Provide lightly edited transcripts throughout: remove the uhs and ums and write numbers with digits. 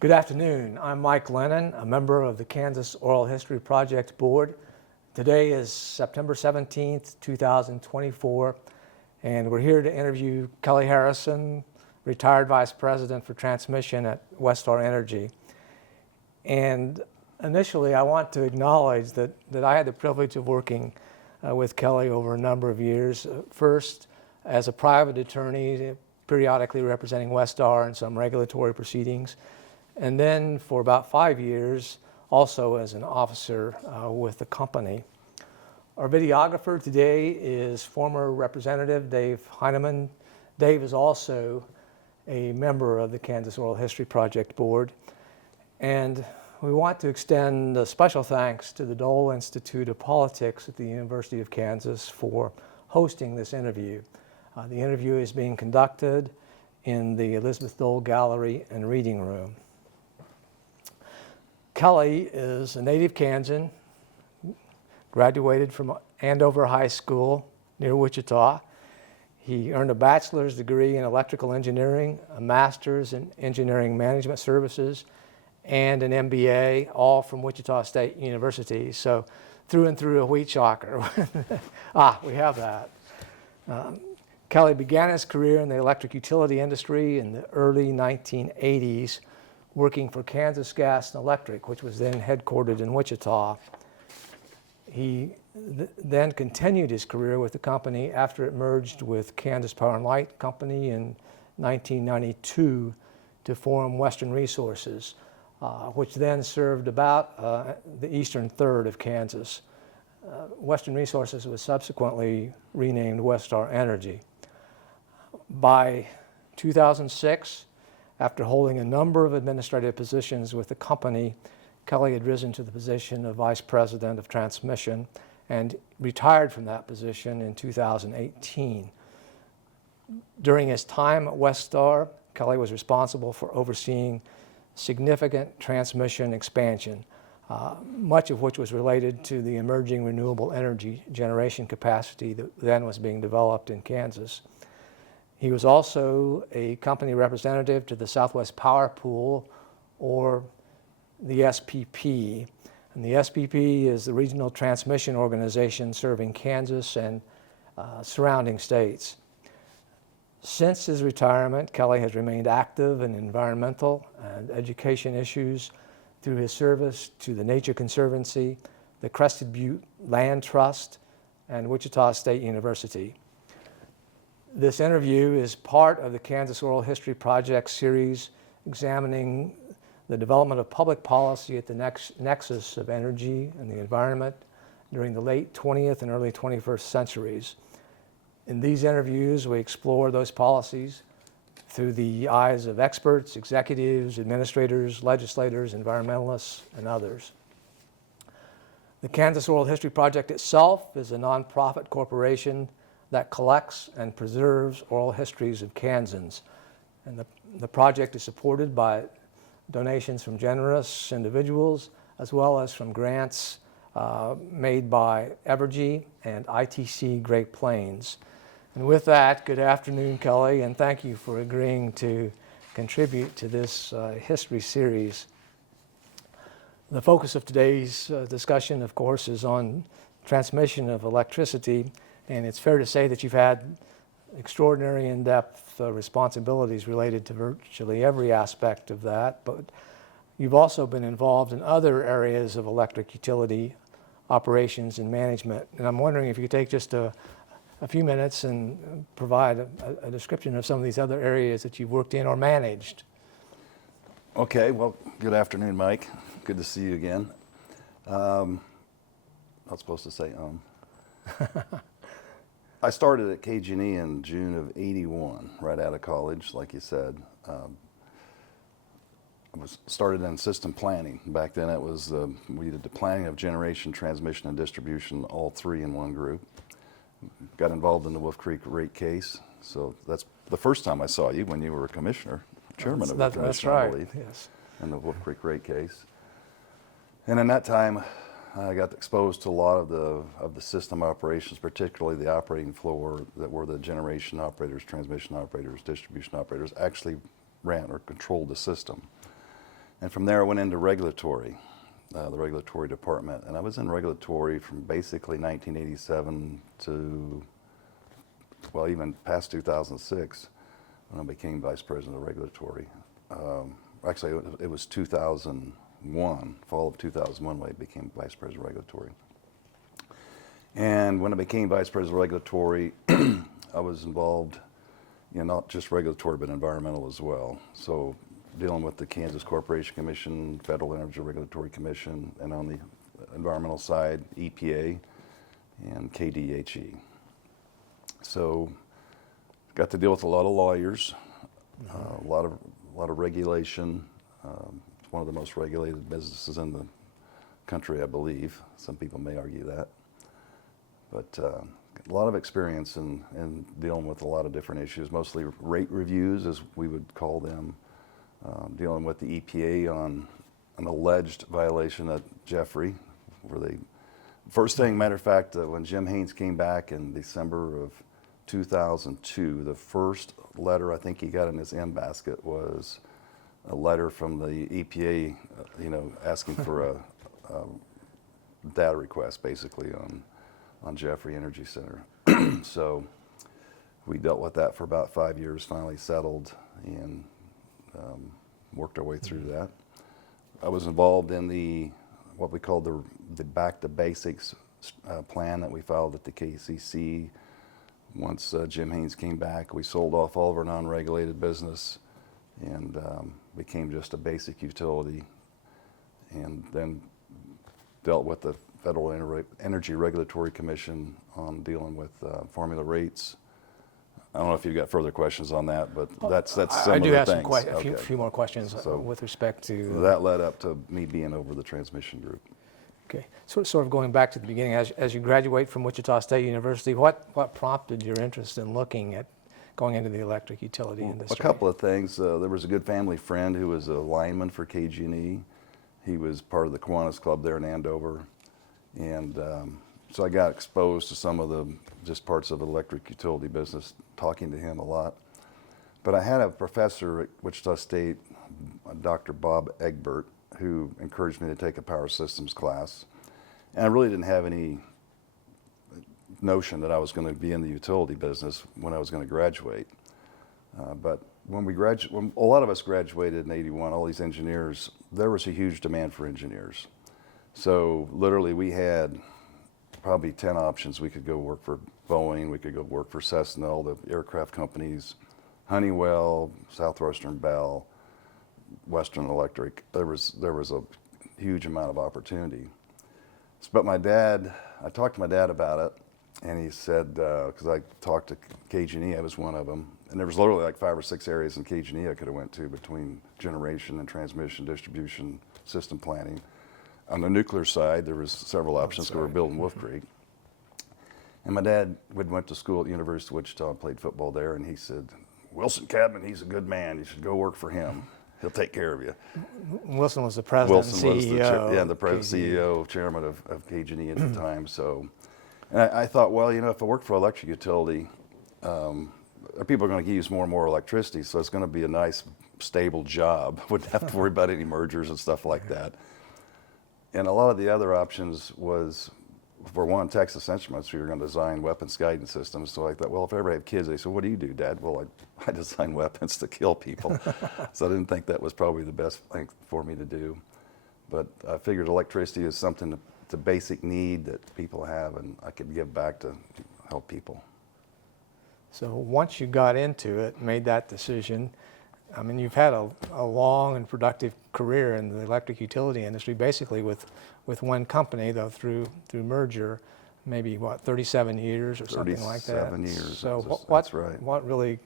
Good afternoon. I'm Mike Lennon, a member of the Kansas Oral History Project Board. Today is September 17th, 2024, and we're here to interview Kelly Harrison, retired Vice President for Transmission at Westar Energy. And initially, I want to acknowledge that I had the privilege of working with Kelly over a number of years. First, as a private attorney, periodically representing Westar in some regulatory proceedings, and then for about 5 years, also as an officer with the company. Our videographer today is former Representative Dave Heineman. Dave is also a member of the Kansas Oral History Project Board. And we want to extend a special thanks to the Dole Institute of Politics at the University of Kansas for hosting this interview. The interview is being conducted in the Elizabeth Dole Gallery and Reading Room. Kelly is a native Kansan, graduated from Andover High School near Wichita. He earned a bachelor's degree in electrical engineering, a master's in engineering management services, and an MBA, all from Wichita State University. So through and through a wheat shocker. We have that. Kelly began his career in the electric utility industry in the early 1980s, working for Kansas Gas and Electric, which was then headquartered in Wichita. He then continued his career with the company after it merged with Kansas Power and Light Company in 1992 to form Western Resources, which then served about the eastern third of Kansas. Western Resources was subsequently renamed Westar Energy. By 2006, after holding a number of administrative positions with the company, Kelly had risen to the position of Vice President of Transmission and retired from that position in 2018. During his time at Westar, Kelly was responsible for overseeing significant transmission expansion, much of which was related to the emerging renewable energy generation capacity that then was being developed in Kansas. He was also a company representative to the Southwest Power Pool, or the SPP. And the SPP is the regional transmission organization serving Kansas and surrounding states. Since his retirement, Kelly has remained active in environmental and education issues through his service to the Nature Conservancy, the Crested Butte Land Trust, and Wichita State University. This interview is part of the Kansas Oral History Project series examining the development of public policy at the nexus of energy and the environment during the late 20th and early 21st centuries. In these interviews, we explore those policies through the eyes of experts, executives, administrators, legislators, environmentalists, and others. The Kansas Oral History Project itself is a nonprofit corporation that collects and preserves oral histories of Kansans. And the project is supported by donations from generous individuals, as well as from grants made by Evergy and ITC Great Plains. And with that, good afternoon, Kelly, and thank you for agreeing to contribute to this history series. The focus of today's discussion, of course, is on transmission of electricity, and it's fair to say that you've had extraordinary in-depth responsibilities related to virtually every aspect of that, but you've also been involved in other areas of electric utility operations and management. And I'm wondering if you could take just a few minutes and provide a description of some of these other areas that you've worked in or managed. Okay, well, good afternoon, Mike. Good to see you again. Not supposed to say I started at KG&E in June of '81, right out of college, like you said. I started in system planning. Back then it was, we did the planning of generation, transmission, and distribution, all three in one group. Got involved in the Wolf Creek rate case. So that's the first time I saw you, when you were a commissioner, chairman of the commission, that's right. I believe, Yes. in the Wolf Creek rate case. And in that time, I got exposed to a lot of the system operations, particularly the operating floor that were the generation operators, transmission operators, distribution operators actually ran or controlled the system. And from there I went into regulatory, the regulatory department. And I was in regulatory from basically 1987 to, well, even past 2006 when I became vice president of regulatory. Actually, it was 2001, fall of 2001 when I became vice president of regulatory. And when I became vice president of regulatory, I was involved, not just regulatory, but environmental as well. So dealing with the Kansas Corporation Commission, Federal Energy Regulatory Commission, and on the environmental side, EPA and KDHE. So got to deal with a lot of lawyers, a lot of regulation. It's one of the most regulated businesses in the country, I believe. Some people may argue that. But a lot of experience in dealing with a lot of different issues, mostly rate reviews, as we would call them, dealing with the EPA on an alleged violation at Jeffrey, where they, first thing, matter of fact, when Jim Haynes came back in December of 2002, the first letter I think he got in his end basket was a letter from the EPA, asking for a data request, basically, on Jeffrey Energy Center. So we dealt with that for about 5 years, finally settled, and worked our way through that. I was involved in what we called the Back to Basics plan that we filed at the KCC. Once Jim Haynes came back, we sold off all of our non-regulated business and became just a basic utility, and then dealt with the Federal Energy Regulatory Commission on dealing with formula rates. I don't know if you've got further questions on that, but that's some of the things. I do have a few more questions with respect to... That led up to me being over the transmission group. Okay, sort of going back to the beginning, as you graduate from Wichita State University, what prompted your interest in looking at going into the electric utility industry? A couple of things. There was a good family friend who was a lineman for KG&E. He was part of the Kiwanis Club there in Andover. And so I got exposed to some of the just parts of the electric utility business, talking to him a lot. But I had a professor at Wichita State, Dr. Bob Egbert, who encouraged me to take a power systems class. And I really didn't have any notion that I was going to be in the utility business when I was going to graduate. But when a lot of us graduated in '81, all these engineers, there was a huge demand for engineers. So literally we had probably 10 options. We could go work for Boeing, we could go work for Cessna, all the aircraft companies, Honeywell, Southwestern Bell, Western Electric. There was a huge amount of opportunity. But I talked to my dad about it, and he said, because I talked to KG&E, I was one of them, and there was literally like 5 or 6 areas in KG&E I could have went to between generation and transmission, distribution, system planning. On the nuclear side, there was several options. We were building Wolf Creek. And my dad went to school at the University of Wichita and played football there, and he said, Wilson Cadman, he's a good man. You should go work for him. He'll take care of you. Wilson was the president and CEO. The president, CEO, chairman of KG&E at the time. So, and I thought, well, if I work for an electric utility, people are going to use more and more electricity, so it's going to be a nice, stable job. Wouldn't have to worry about any mergers and stuff like that. And a lot of the other options was, for one, Texas Instruments, we were going to design weapons guidance systems. So I thought, well, if I ever have kids, they said, what do you do, Dad? Well, I design weapons to kill people. So I didn't think that was probably the best thing for me to do. But I figured electricity is something, it's a basic need that people have, and I could give back to help people. So once you got into it, made that decision, I mean, you've had a long and productive career in the electric utility industry, basically with one company, though through merger, maybe 37 years or something like that. 37 years. So that's right. What really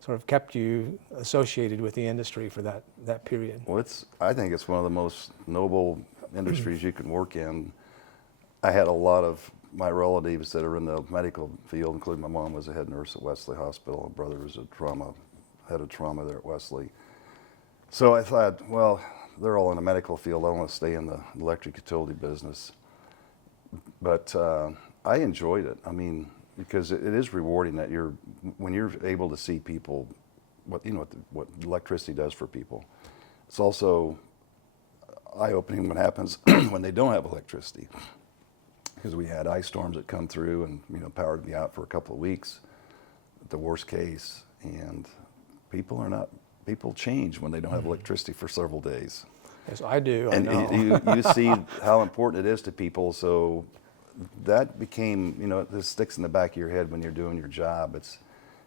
sort of kept you associated with the industry for that period? Well, I think it's one of the most noble industries you can work in. I had a lot of my relatives that are in the medical field, including my mom was a head nurse at Wesley Hospital, my brother was head of trauma there at Wesley. So I thought, well, they're all in the medical field. I want to stay in the electric utility business. But I enjoyed it. I mean, because it is rewarding that when you're able to see people, what electricity does for people. It's also eye-opening what happens when they don't have electricity. Because we had ice storms that come through and powered me out for a couple of weeks, the worst case, and people change when they don't have electricity for several days. Yes, I do. I And know. you see how important it is to people. So that became, this sticks in the back of your head when you're doing your job.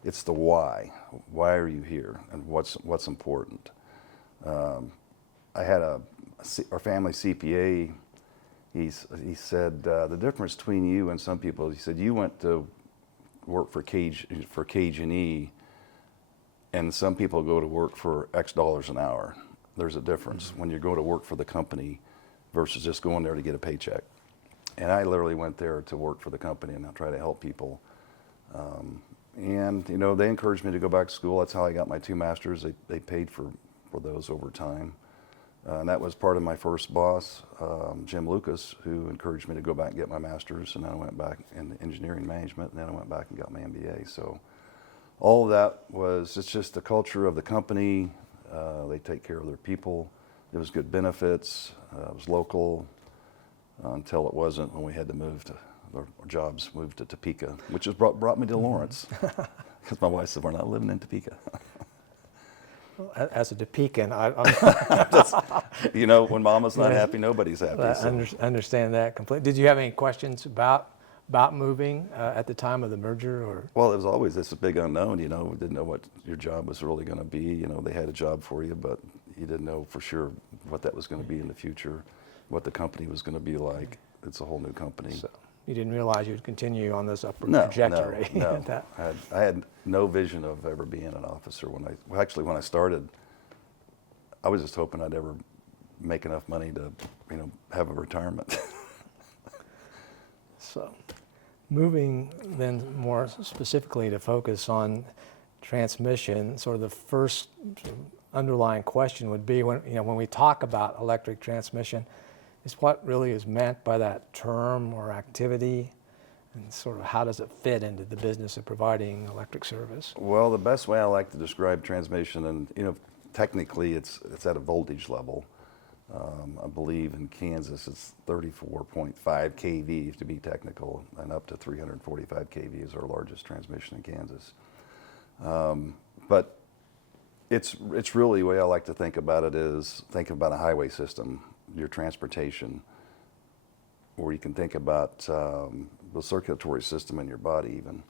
It's the why. Why are you here, and what's important? I had our family CPA. He said the difference between you and some people. He said you went to work for KG&E, and some people go to work for X dollars an hour. There's a difference when you go to work for the company versus just going there to get a paycheck. And I literally went there to work for the company and I try to help people. And they encouraged me to go back to school. That's how I got my 2 masters. They paid for those over time. And that was part of my first boss, Jim Lucas, who encouraged me to go back and get my master's. And then I went back in engineering management, and then I went back and got my MBA. So all of that it's just the culture of the company. They take care of their people. It was good benefits. It was local until it wasn't, when we had to move our jobs moved to Topeka, which has brought me to Lawrence. Because my wife said, we're not living in Topeka. As a Topekan, When mama's not happy, nobody's happy. I So. understand that completely. Did you have any questions about moving at the time of the merger, or? Well, it was always this big unknown. We didn't know what your job was really going to be. They had a job for you, but you didn't know for sure what that was going to be in the future, what the company was going to be like. It's a whole new company. So you didn't realize you'd continue on this upward No, trajectory. no. I had no vision of ever being an officer. When I started, I was just hoping I'd ever make enough money to, have a retirement. So, moving then more specifically to focus on transmission, sort of the first underlying question would be when we talk about electric transmission, is what really is meant by that term or activity, and sort of how does it fit into the business of providing electric service? Well, the best way I like to describe transmission, and technically it's at a voltage level. I believe in Kansas it's 34.5 kV to be technical, and up to 345 kV is our largest transmission in Kansas. But it's really, the way I like to think about it is think about a highway system, your transportation, or you can think about the circulatory system in your body even.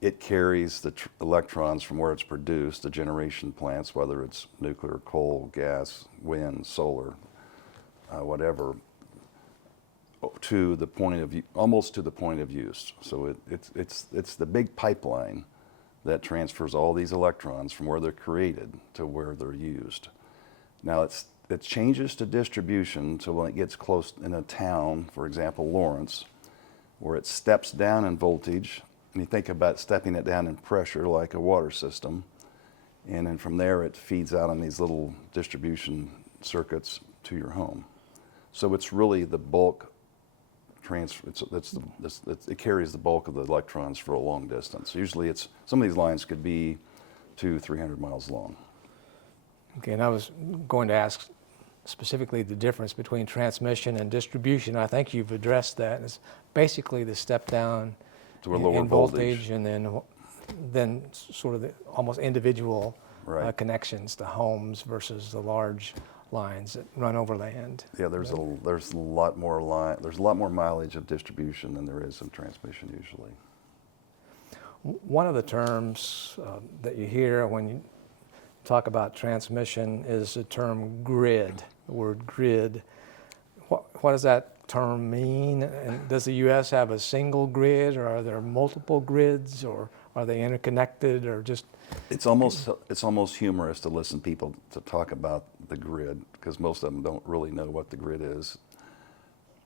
It carries the electrons from where it's produced, the generation plants, whether it's nuclear, coal, gas, wind, solar, whatever, to the point of almost to the point of use. So it's the big pipeline that transfers all these electrons from where they're created to where they're used. Now it changes to distribution, so when it gets close in a town, for example Lawrence, where it steps down in voltage, and you think about stepping it down in pressure like a water system, and then from there it feeds out on these little distribution circuits to your home. So it's really the bulk transfer. It carries the bulk of the electrons for a long distance. Usually some of these lines could be 200-300 miles long. Okay, and I was going to ask specifically the difference between transmission and distribution. I think you've addressed that. It's basically the step down To a lower in voltage, and then sort of the almost individual Right. connections to homes versus the large lines that run over land. Yeah, there's a lot more mileage of distribution than there is of transmission usually. One of the terms that you hear when you talk about transmission is the term grid, the word grid. What does that term mean? And does the U.S. have a single grid, or are there multiple grids, or are they interconnected, or just? It's almost humorous to listen to people to talk about the grid, because most of them don't really know what the grid is.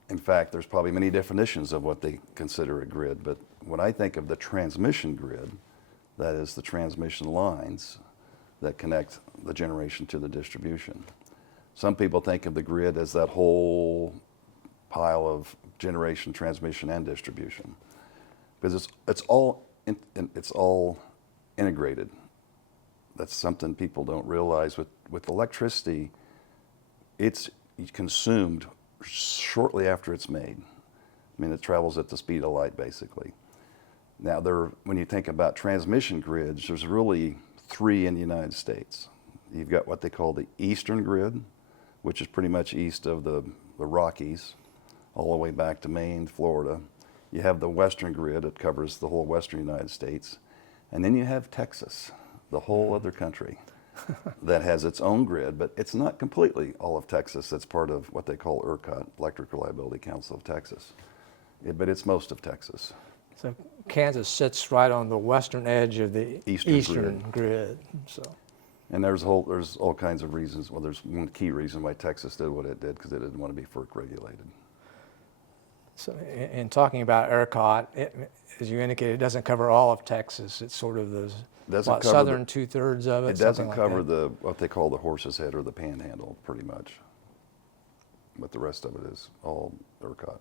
In fact, there's probably many definitions of what they consider a grid, but when I think of the transmission grid, that is the transmission lines that connect the generation to the distribution. Some people think of the grid as that whole pile of generation, transmission, and distribution, because it's all integrated. That's something people don't realize. With electricity, it's consumed shortly after it's made. I mean, it travels at the speed of light, basically. Now, when you think about transmission grids, there's really three in the United States. You've got what they call the eastern grid, which is pretty much east of the Rockies, all the way back to Maine, Florida. You have the western grid that covers the whole western United States. And then you have Texas, the whole other country, that has its own grid, but it's not completely all of Texas. That's part of what they call ERCOT, Electric Reliability Council of Texas. But it's most of Texas. So Kansas sits right on the western edge of the Eastern grid. So. And there's all kinds of reasons. Well, there's one key reason why Texas did what it did, because it didn't want to be FERC regulated. So in talking about ERCOT, as you indicated, it doesn't cover all of Texas. It's sort of the southern two-thirds of it. It doesn't cover what they call the horse's head or the panhandle, pretty much. But the rest of it is all ERCOT.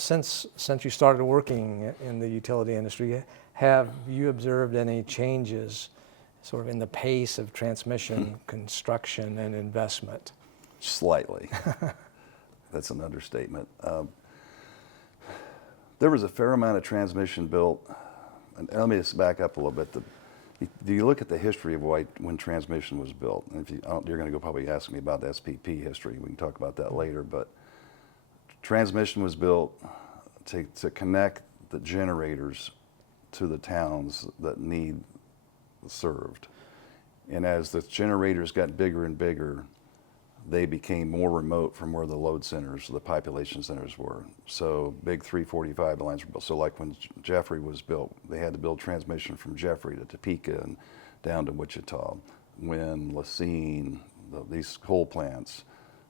Since you started working in the utility industry, have you observed any changes sort of in the pace of transmission construction and investment? Slightly. That's an understatement. There was a fair amount of transmission built, and let me just back up a little bit. Do you look at the history of when transmission was built? And if you're going to go probably ask me about the SPP history. We can talk about that later. But transmission was built to connect the generators to the towns that need served. And as the generators got bigger and bigger, they became more remote from where the load centers, the population centers were. So big 345 lines were built. So like when Jeffrey was built, they had to build transmission from Jeffrey to Topeka and down to Wichita. When Lacine, these coal plants,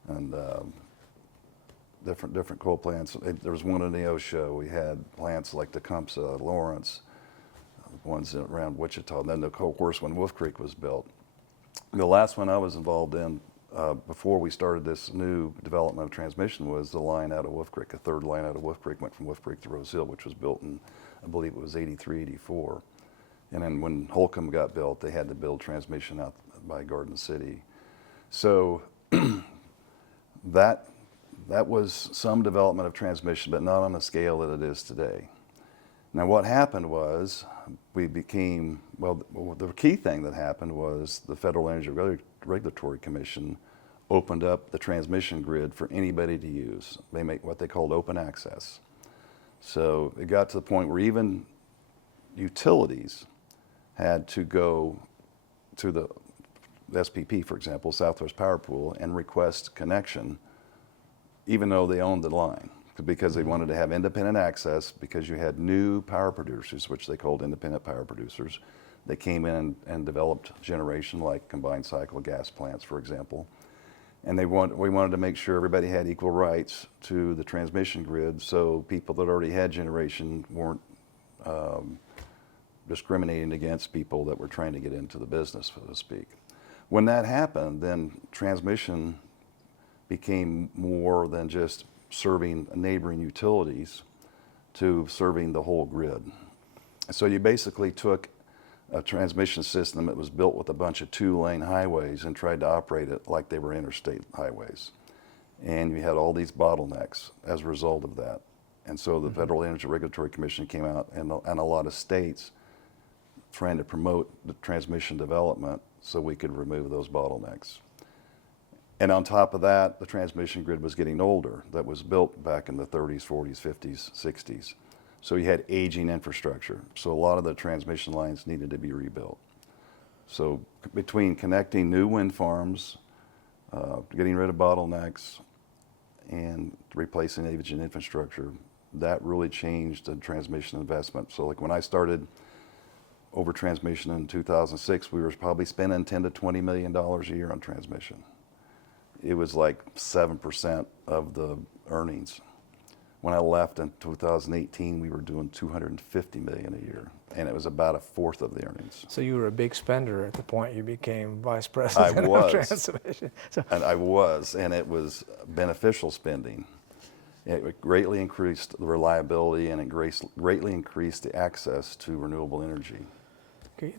and different coal plants. There was one in Neosho. We had plants like Tecumseh, Lawrence, ones around Wichita. And then, of course, when Wolf Creek was built. The last one I was involved in before we started this new development of transmission was the line out of Wolf Creek. The third line out of Wolf Creek went from Wolf Creek to Rose Hill, which was built in, I believe it was 83, 84. And then when Holcomb got built, they had to build transmission out by Garden City. So that was some development of transmission, but not on the scale that it is today. Now what happened was the key thing that happened was the Federal Energy Regulatory Commission opened up the transmission grid for anybody to use. They make what they called open access. So it got to the point where even utilities had to go to the SPP, for example, Southwest Power Pool, and request connection, even though they owned the line, because they wanted to have independent access, because you had new power producers, which they called independent power producers. They came in and developed generation like combined cycle gas plants, for example. And we wanted to make sure everybody had equal rights to the transmission grid, so people that already had generation weren't discriminating against people that were trying to get into the business, so to speak. When that happened, then transmission became more than just serving neighboring utilities to serving the whole grid. So you basically took a transmission system that was built with a bunch of two-lane highways and tried to operate it like they were interstate highways. And you had all these bottlenecks as a result of that. And so the Federal Energy Regulatory Commission came out, and a lot of states trying to promote the transmission development so we could remove those bottlenecks. And on top of that, the transmission grid was getting older. That was built back in the 30s, 40s, 50s, 60s. So you had aging infrastructure. So a lot of the transmission lines needed to be rebuilt. So between connecting new wind farms, getting rid of bottlenecks, and replacing aging infrastructure, that really changed the transmission investment. So like when I started over transmission in 2006, we were probably spending $10 to $20 million a year on transmission. It was like 7% of the earnings. When I left in 2018, we were doing $250 million a year, and it was about a fourth of the earnings. So you were a big spender at the point you became vice president of transmission. And I was, and it was beneficial spending. It greatly increased the reliability, and it greatly increased the access to renewable energy. Okay.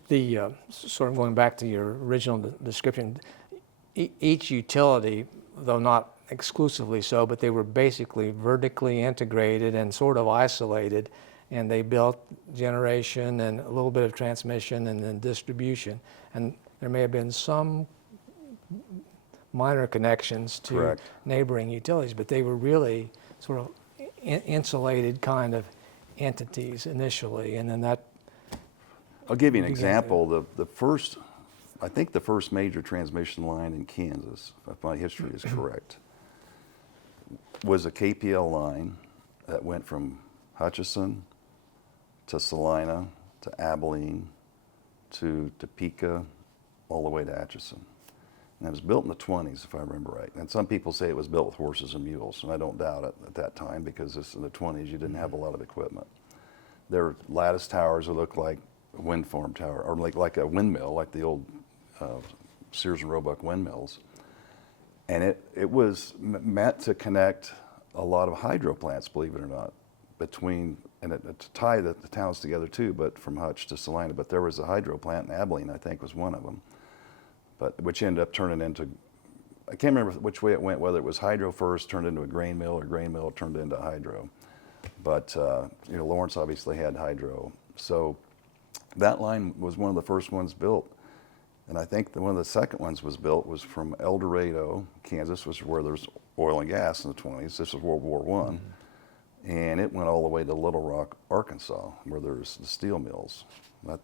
Sort of going back to your original description, each utility, though not exclusively so, but they were basically vertically integrated and sort of isolated, and they built generation and a little bit of transmission and then distribution. And there may have been some minor connections to Correct. neighboring utilities, but they were really sort of insulated kind of entities initially, and then that. I'll give you an began example. I think the first major transmission line in Kansas, if my history is correct, was a KPL line that went from Hutchinson to Salina to Abilene to Topeka all the way to Atchison. And it was built in the 20s, if I remember right. And some people say it was built with horses and mules, and I don't doubt it at that time, because in the 20s you didn't have a lot of equipment. There were lattice towers that looked like a wind farm tower, or like a windmill, like the old Sears and Roebuck windmills. And it was meant to connect a lot of hydro plants, believe it or not, to tie the towns together too, but from Hutch to Salina. But there was a hydro plant in Abilene, I think, was one of them, which ended up turning into, I can't remember which way it went, whether it was hydro first, turned into a grain mill, or grain mill turned into hydro. But Lawrence obviously had hydro. So that line was one of the first ones built. And I think one of the second ones was built was from El Dorado, Kansas, which is where there's oil and gas in the 20s. This was World War I. Mm-hmm. And it went all the way to Little Rock, Arkansas, where there's the steel mills.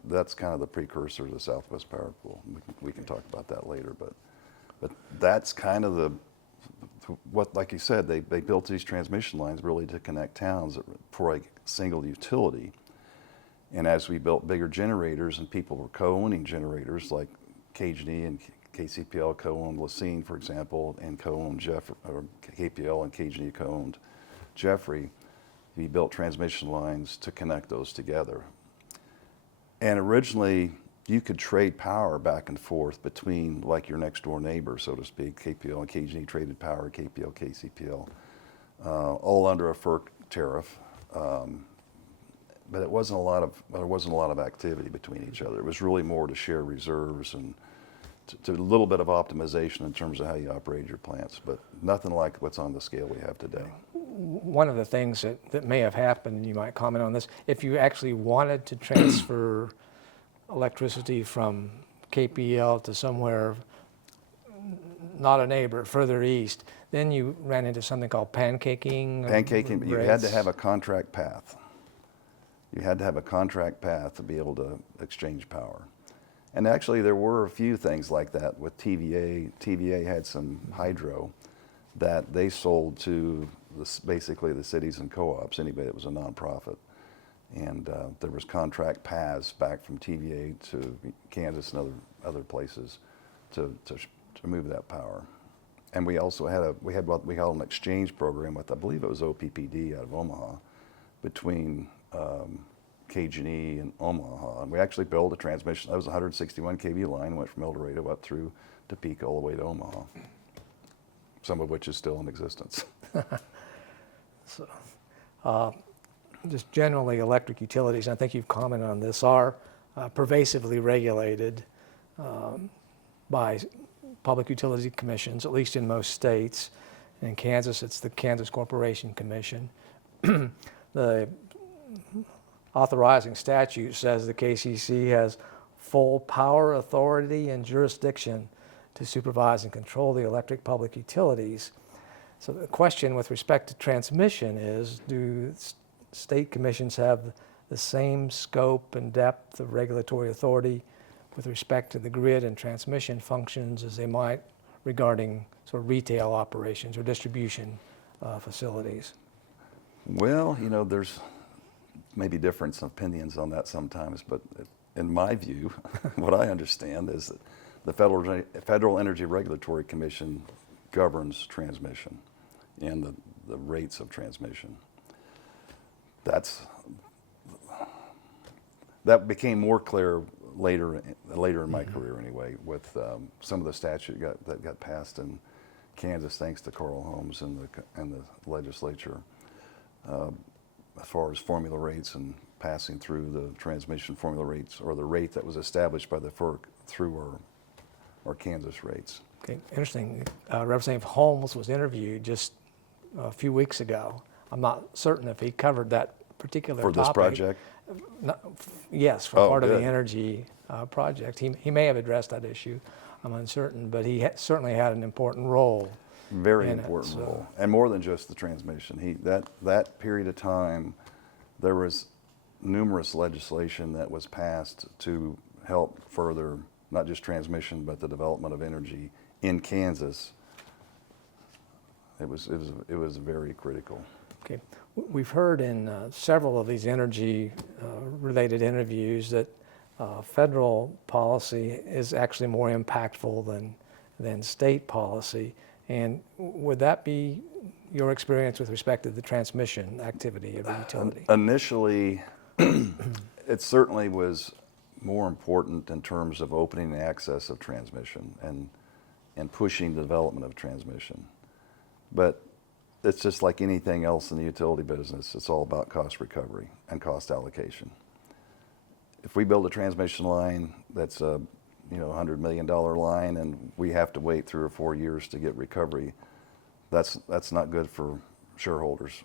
That's kind of the precursor to the Southwest Power Pool. We can talk about that later. But that's kind of what, like you said, they built these transmission lines really to connect towns for a single utility. And as we built bigger generators and people were co-owning generators, like KG&E and KCPL co-owned Lacine, for example, and co-owned KPL and KG&E co-owned Jeffrey, we built transmission lines to connect those together. And originally, you could trade power back and forth between, like, your next door neighbor, so to speak. KPL and KG&E traded power, KPL, KCPL, all under a FERC tariff. But there wasn't a lot of activity between each other. It was really more to share reserves and to a little bit of optimization in terms of how you operate your plants, but nothing like what's on the scale we have today. One of the things that may have happened, you might comment on this, if you actually wanted to transfer electricity from KPL to somewhere not a neighbor, further east, then you ran into something called pancaking. Pancaking, you had to have a contract path. You had to have a contract path to be able to exchange power. And actually there were a few things like that with TVA. TVA had some hydro that they sold to basically the cities and co-ops, anybody that was a nonprofit. And there was contract paths back from TVA to Kansas and other places to move that power. And we also had what we call an exchange program with, I believe it was OPPD out of Omaha, between KG&E and Omaha. And we actually built a transmission. That was a 161 kV line, went from El Dorado up through Topeka all the way to Omaha, some of which is still in existence. So, just generally electric utilities, and I think you've commented on this, are pervasively regulated by public utility commissions, at least in most states. In Kansas, it's the Kansas Corporation Commission. The authorizing statute says the KCC has full power, authority, and jurisdiction to supervise and control the electric public utilities. So the question with respect to transmission is, do state commissions have the same scope and depth of regulatory authority with respect to the grid and transmission functions as they might regarding sort of retail operations or distribution facilities? Well, there's maybe different opinions on that sometimes, but in my view, what I understand is that the Federal Energy Regulatory Commission governs transmission and the rates of transmission. That became more clear later in my career anyway, with some of the statute that got passed in Kansas, thanks to Carl Holmes and the legislature, as far as formula rates and passing through the transmission formula rates, or the rate that was established by the FERC through our Kansas rates. Okay, interesting. Representative Holmes was interviewed just a few weeks ago. I'm not certain if he covered that particular For topic. this project? Yes, for Oh, part of good. the energy project. He may have addressed that issue. I'm uncertain, but he certainly had an important role. Very in it, important so- role, and more than just the transmission. That period of time, there was numerous legislation that was passed to help further not just transmission but the development of energy in Kansas. It was very critical. Okay. We've heard in several of these energy related interviews that federal policy is actually more impactful than state policy. And would that be your experience with respect to the transmission activity of the utility? Initially, it certainly was more important in terms of opening the access of transmission and pushing the development of transmission. But it's just like anything else in the utility business. It's all about cost recovery and cost allocation. If we build a transmission line that's a $100 million line and we have to wait 3 or 4 years to get recovery, that's not good for shareholders.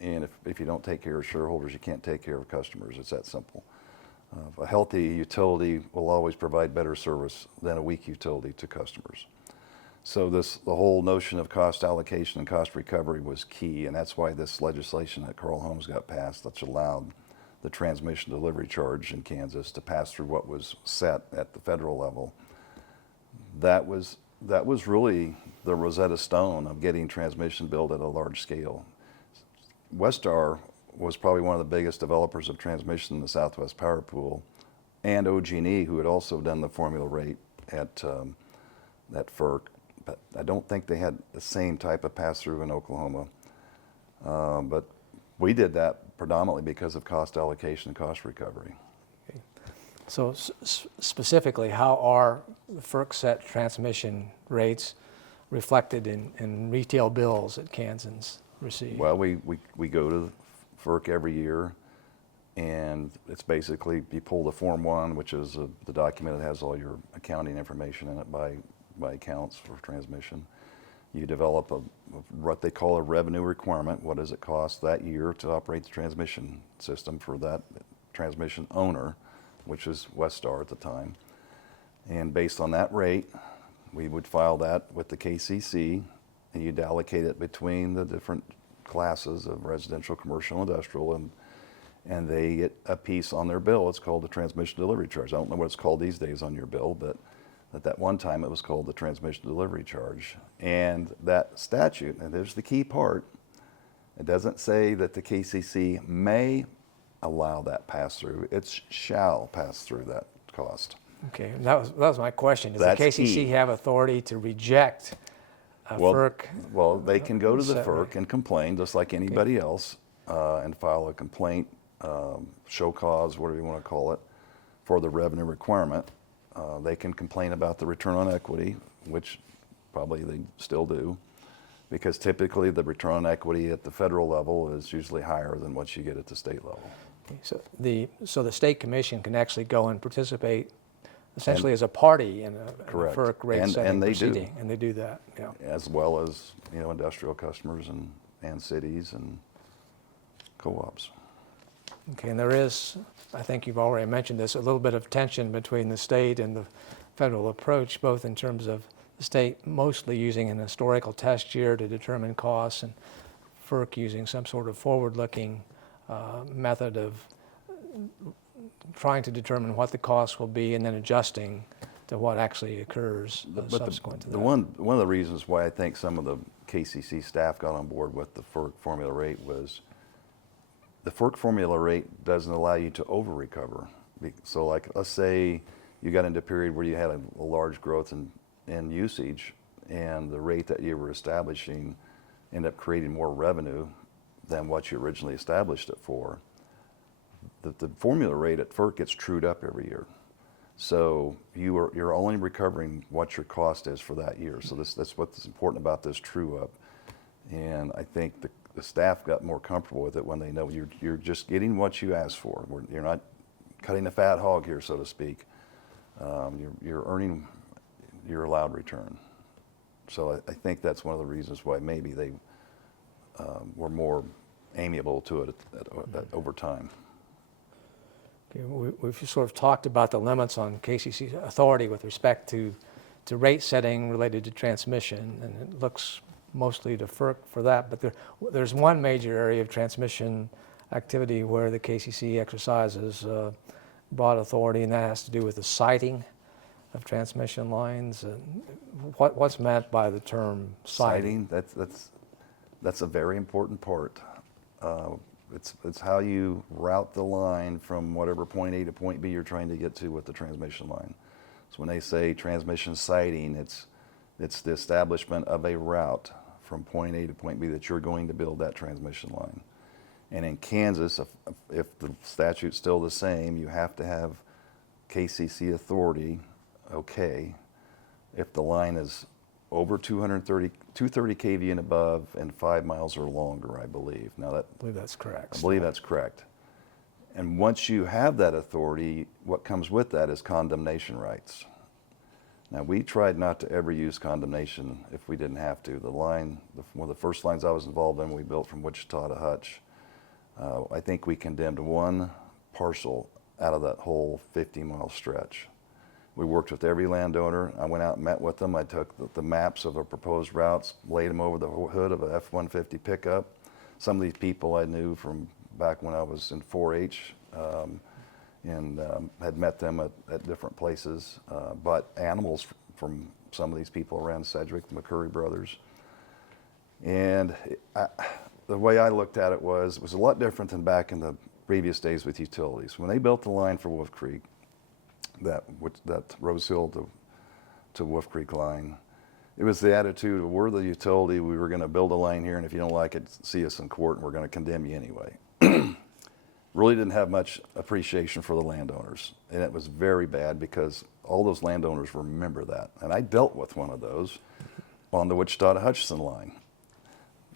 And if you don't take care of shareholders, you can't take care of customers. It's that simple. A healthy utility will always provide better service than a weak utility to customers. So the whole notion of cost allocation and cost recovery was key, and that's why this legislation that Carl Holmes got passed, that's allowed the transmission delivery charge in Kansas to pass through what was set at the federal level. That was really the Rosetta Stone of getting transmission built at a large scale. Westar was probably one of the biggest developers of transmission in the Southwest Power Pool, and OG&E, who had also done the formula rate at FERC. But I don't think they had the same type of pass-through in Oklahoma. But we did that predominantly because of cost allocation and cost recovery. Okay. So specifically, how are the FERC set transmission rates reflected in retail bills that Kansans receive? Well, we go to FERC every year, and it's basically you pull the Form 1, which is the document that has all your accounting information in it by accounts for transmission. You develop what they call a revenue requirement. What does it cost that year to operate the transmission system for that transmission owner, which is Westar at the time. And based on that rate, we would file that with the KCC, and you'd allocate it between the different classes of residential, commercial, industrial, and they get a piece on their bill. It's called the transmission delivery charge. I don't know what it's called these days on your bill, but at that one time it was called the transmission delivery charge. And that statute, and there's the key part, it doesn't say that the KCC may allow that pass-through. It shall pass through that cost. Okay, that was my question. Does That's the KCC key. have authority to reject FERC? Well, they can go to the set FERC rate? and complain just like anybody else and file a complaint, show cause, whatever you want to call it, for the revenue requirement. They can complain about the return on equity, which probably they still do, because typically the return on equity at the federal level is usually higher than what you get at the state level. Okay, so the state commission can actually go and participate essentially as a party in a Correct. FERC rate And setting they do. proceeding, and they do that. Yeah. As well as industrial customers and cities and co-ops. Okay, and there is, I think you've already mentioned this, a little bit of tension between the state and the federal approach, both in terms of the state mostly using an historical test year to determine costs, and FERC using some sort of forward-looking method of trying to determine what the costs will be and then adjusting to what actually occurs subsequent to that. One of the reasons why I think some of the KCC staff got on board with the FERC formula rate was the FERC formula rate doesn't allow you to over-recover. So like, let's say you got into a period where you had a large growth in usage, and the rate that you were establishing ended up creating more revenue than what you originally established it for. The formula rate at FERC gets trued up every year. So you're only recovering what your cost is for that year. So that's what's important about this true up. And I think the staff got more comfortable with it when they know you're just getting what you asked for. You're not cutting a fat hog here, so to speak. You're earning your allowed return. So I think that's one of the reasons why maybe they were more amiable to it over time. Okay, we've sort of talked about the limits on KCC's authority with respect to rate setting related to transmission, and it looks mostly to FERC for that, but there's one major area of transmission activity where the KCC exercises broad authority, and that has to do with the siting of transmission lines. What's meant by the term siting? That's a very important part. It's how you route the line from whatever point A to point B you're trying to get to with the transmission line. So when they say transmission siting, it's the establishment of a route from point A to point B that you're going to build that transmission line. And in Kansas, if the statute's still the same, you have to have KCC authority, okay, if the line is over 230 kV and above and 5 miles or longer, I believe. Now I believe that's correct. I believe that's correct. And once you have that authority, what comes with that is condemnation rights. Now, we tried not to ever use condemnation if we didn't have to. The line, one of the first lines I was involved in, we built from Wichita to Hutch. I think we condemned one parcel out of that whole 50-mile stretch. We worked with every landowner. I went out and met with them. I took the maps of the proposed routes, laid them over the hood of a F-150 pickup. Some of these people I knew from back when I was in 4-H, and had met them at different places, bought animals from some of these people around Sedgwick, the McCurry brothers. And the way I looked at it was a lot different than back in the previous days with utilities. When they built the line for Wolf Creek, that Rose Hill to Wolf Creek line, it was the attitude of, we're the utility, we were going to build a line here, and if you don't like it, see us in court, and we're going to condemn you anyway. Really didn't have much appreciation for the landowners, and it was very bad because all those landowners remember that. And I dealt with one of those on the Wichita to Hutchinson line,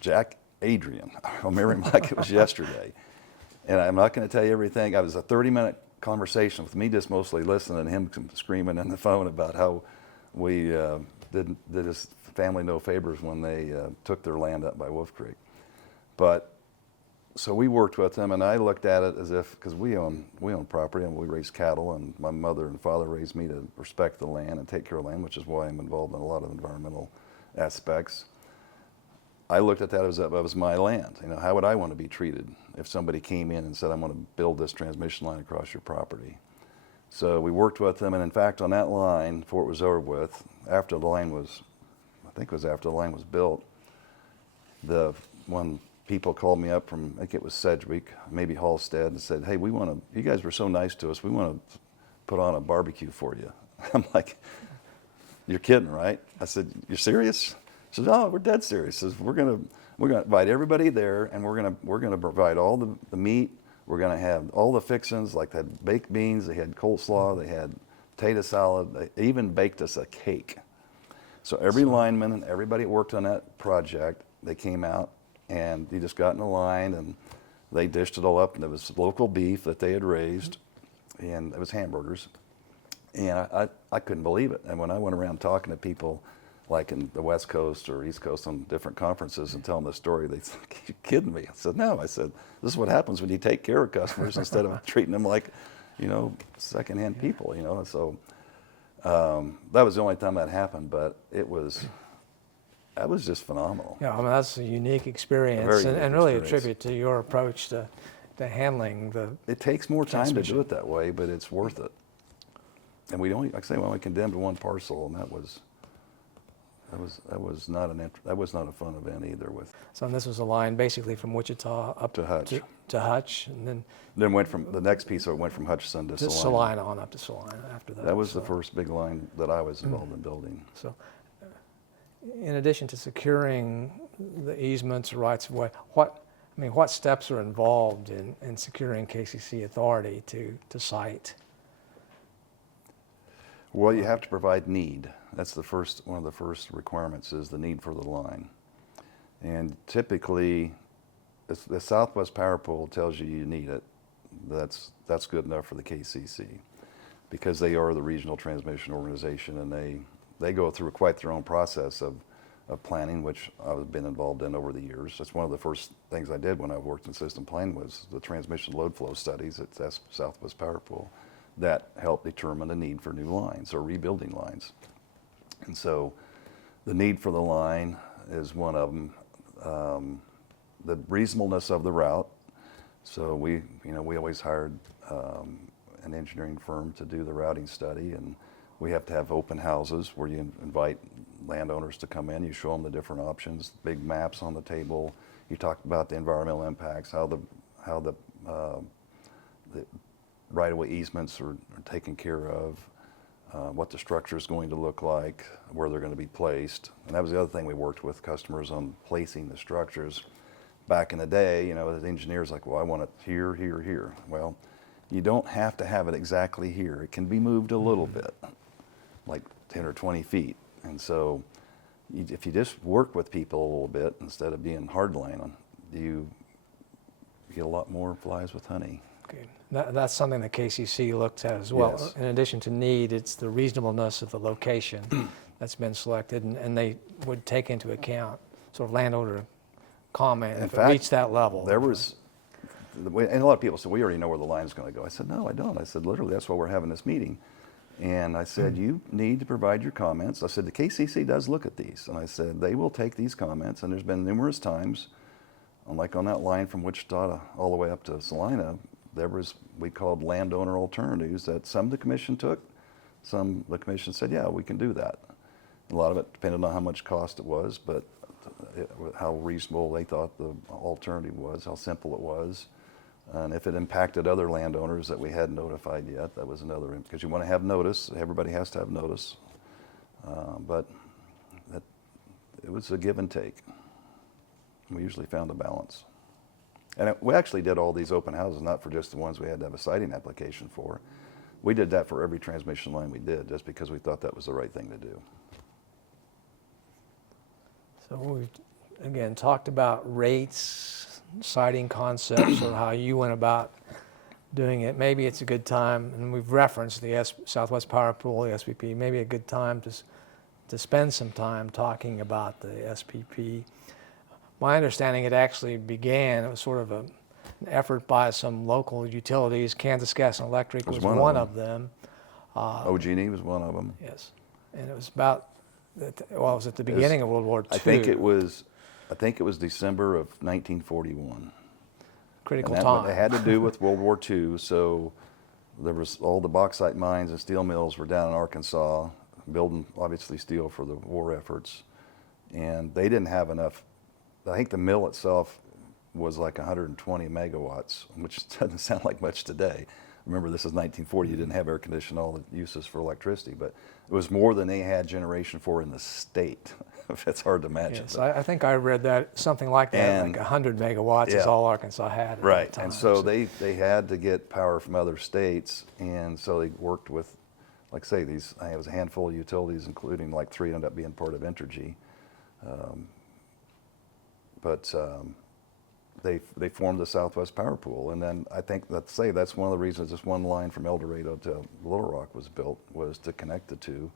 Jack Adrian. I remember him like it was yesterday. And I'm not going to tell you everything. It was a 30-minute conversation with me just mostly listening and him screaming on the phone about how we did his family no favors when they took their land up by Wolf Creek. But so we worked with them, and I looked at it as if, because we own property and we raise cattle, and my mother and father raised me to respect the land and take care of land, which is why I'm involved in a lot of environmental aspects. I looked at that as if it was my land. You know, how would I want to be treated if somebody came in and said, I'm going to build this transmission line across your property? So we worked with them, and in fact, on that line, before it was over with, after the line was, I think it was after the line was built, one people called me up from, I think it was Sedgwick, maybe Halstead, and said, hey, you guys were so nice to us, we want to put on a barbecue for you. I'm like, you're kidding, right? I said, you're serious? She said, oh, we're dead serious. She says, we're gonna invite everybody there, and we're gonna provide all the meat. We're gonna have all the fixings, like they had baked beans, they had coleslaw, they had potato salad, they even baked us a cake. So every lineman and everybody that worked on that project, they came out, and you just got in a line, and they dished it all up, and it was local beef that they had raised, and it was hamburgers. And I couldn't believe it. And when I went around talking to people, like in the West Coast or East Coast on different conferences and telling the story, they said, you're kidding me. I said, no. I said, this is what happens when you take care of customers instead of treating them like, secondhand people, So that was the only time that happened, but that was just phenomenal. Yeah, I mean, that's a unique experience, and really a tribute to your approach to handling the It takes more time to do it that way, but it's worth it. And we only condemned one parcel, and that was not a fun event either. So this was a line basically from Wichita up to Hutch. To Hutch, and then went from the next piece of it went from Hutchinson to Salina. Salina on up to Salina after that. That was the first big line that I was involved in building. So, in addition to securing the easements, rights of way, what steps are involved in securing KCC authority to site? Well, you have to provide need. That's one of the first requirements is the need for the line. And typically, the Southwest Power Pool tells you you need it. That's good enough for the KCC because they are the regional transmission organization, and they go through quite their own process of of planning, which I've been involved in over the years. That's one of the first things I did when I worked in system planning was the transmission load flow studies at Southwest Power Pool that helped determine the need for new lines or rebuilding lines. And so the need for the line is one of them. The reasonableness of the route. So we always hired an engineering firm to do the routing study, and we have to have open houses where you invite landowners to come in. You show them the different options, big maps on the table. You talk about the environmental impacts, how the right-of-way easements are taken care of, what the structure is going to look like, where they're going to be placed. And that was the other thing we worked with customers on, placing the structures. Back in the day, the engineer's like, well, I want it here, here, here. Well, you don't have to have it exactly here. It can be moved a little bit, like 10 or 20 feet. And so if you just work with people a little bit instead of being hardline on, you get a lot more flies with honey. Okay. That's something that KCC looked at as well. Yes. In addition to need, it's the reasonableness of the location that's been selected, and they would take into account sort of landowner comment In if fact, it reached that level. There was, and a lot of people said, we already know where the line's going to go. I said, no, I don't. I said, literally, that's why we're having this meeting. And I said, you need to provide your comments. I said, the KCC does look at these. And I said, they will take these comments. And there's been numerous times, like on that line from Wichita all the way up to Salina, there was, we called landowner alternatives that some the commission took, some the commission said, yeah, we can do that. A lot of it depended on how much cost it was, but how reasonable they thought the alternative was, how simple it was. And if it impacted other landowners that we hadn't notified yet, that was another, because you want to have notice, everybody has to have notice. But it was a give and take. We usually found a balance. And we actually did all these open houses, not for just the ones we had to have a siting application for. We did that for every transmission line we did, just because we thought that was the right thing to do. So we've, again, talked about rates, siting concepts, or how you went about doing it. Maybe it's a good time, and we've referenced the Southwest Power Pool, the SPP, maybe a good time to spend some time talking about the SPP. My understanding, it actually began, it was sort of an effort by some local utilities. Kansas Gas and Electric was one of them. OG&E was one of them. Yes, and it was about, well, it was at the beginning of World War II. I think it was December of 1941. Critical and time. It had to do with World War II, so there was all the bauxite mines and steel mills were down in Arkansas, building obviously steel for the war efforts, and they didn't have enough. I think the mill itself was like 120 megawatts, which doesn't sound like much today. Remember, this is 1940, you didn't have air conditioning, all the uses for electricity, but it was more than they had generation for in the state. That's hard to imagine. Yes, I think I read that, something like that, like 100 megawatts is all Arkansas had at right. that time. And so they had to get power from other states, and so they worked with, like I say, these, it was a handful of utilities, including like 3 ended up being part of Entergy. They formed the Southwest Power Pool, and then I think, let's say, that's one of the reasons this one line from El Dorado to Little Rock was built, was to connect the two,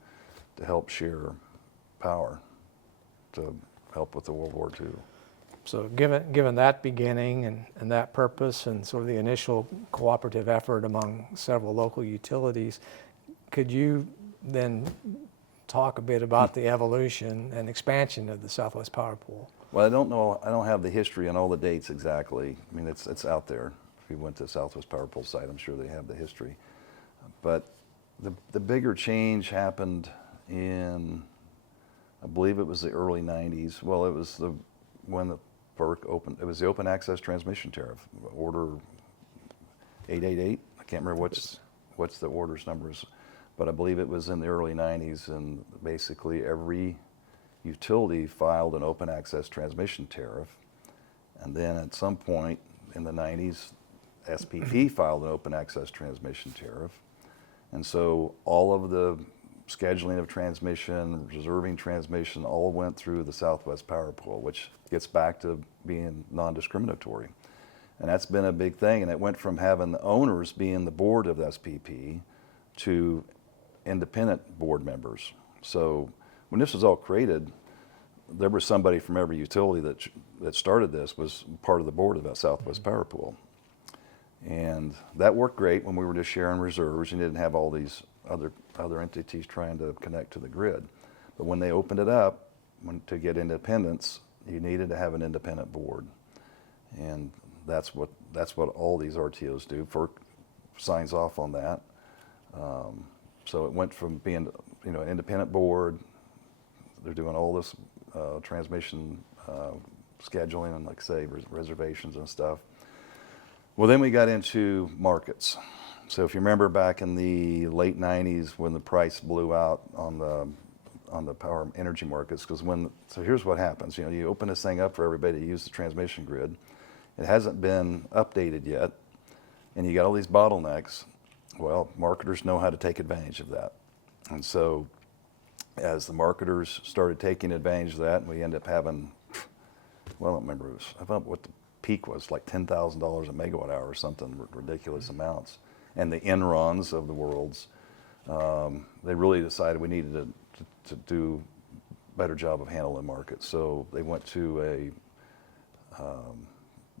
to help share power, to help with the World War II. So given that beginning and that purpose and sort of the initial cooperative effort among several local utilities, could you then talk a bit about the evolution and expansion of the Southwest Power Pool? Well, I don't know. I don't have the history on all the dates exactly. I mean, it's out there. If you went to Southwest Power Pool site, I'm sure they have the history. But the bigger change happened in, I believe it was the early 90s. Well, it was when the FERC opened. It was the Open Access Transmission Tariff, Order 888. I can't remember what's the order's numbers, but I believe it was in the early 90s, and basically every utility filed an open access transmission tariff, and then at some point in the 90s, SPP filed an open access transmission tariff, and so all of the scheduling of transmission, reserving transmission, all went through the Southwest Power Pool, which gets back to being non-discriminatory. And that's been a big thing, and it went from having the owners being the board of the SPP to independent board members. So when this was all created, there was somebody from every utility that started this was part of the board of that Southwest Power Pool. And that worked great when we were just sharing reserves and didn't have all these other entities trying to connect to the grid. But when they opened it up to get independence, you needed to have an independent board. And that's what all these RTOs do. FERC signs off on that. So it went from being, an independent board. They're doing all this transmission scheduling and, like I say, reservations and stuff. Well, then we got into markets. So if you remember back in the late 90s when the price blew out on the power energy markets, so here's what happens. You open this thing up for everybody to use the transmission grid. It hasn't been updated yet, and you got all these bottlenecks. Well, marketers know how to take advantage of that. And so as the marketers started taking advantage of that, we ended up having, well, I don't remember, I thought what the peak was, like $10,000 a megawatt hour or something, ridiculous amounts. And the Enrons of the worlds, they really decided we needed to do a better job of handling markets. So they went to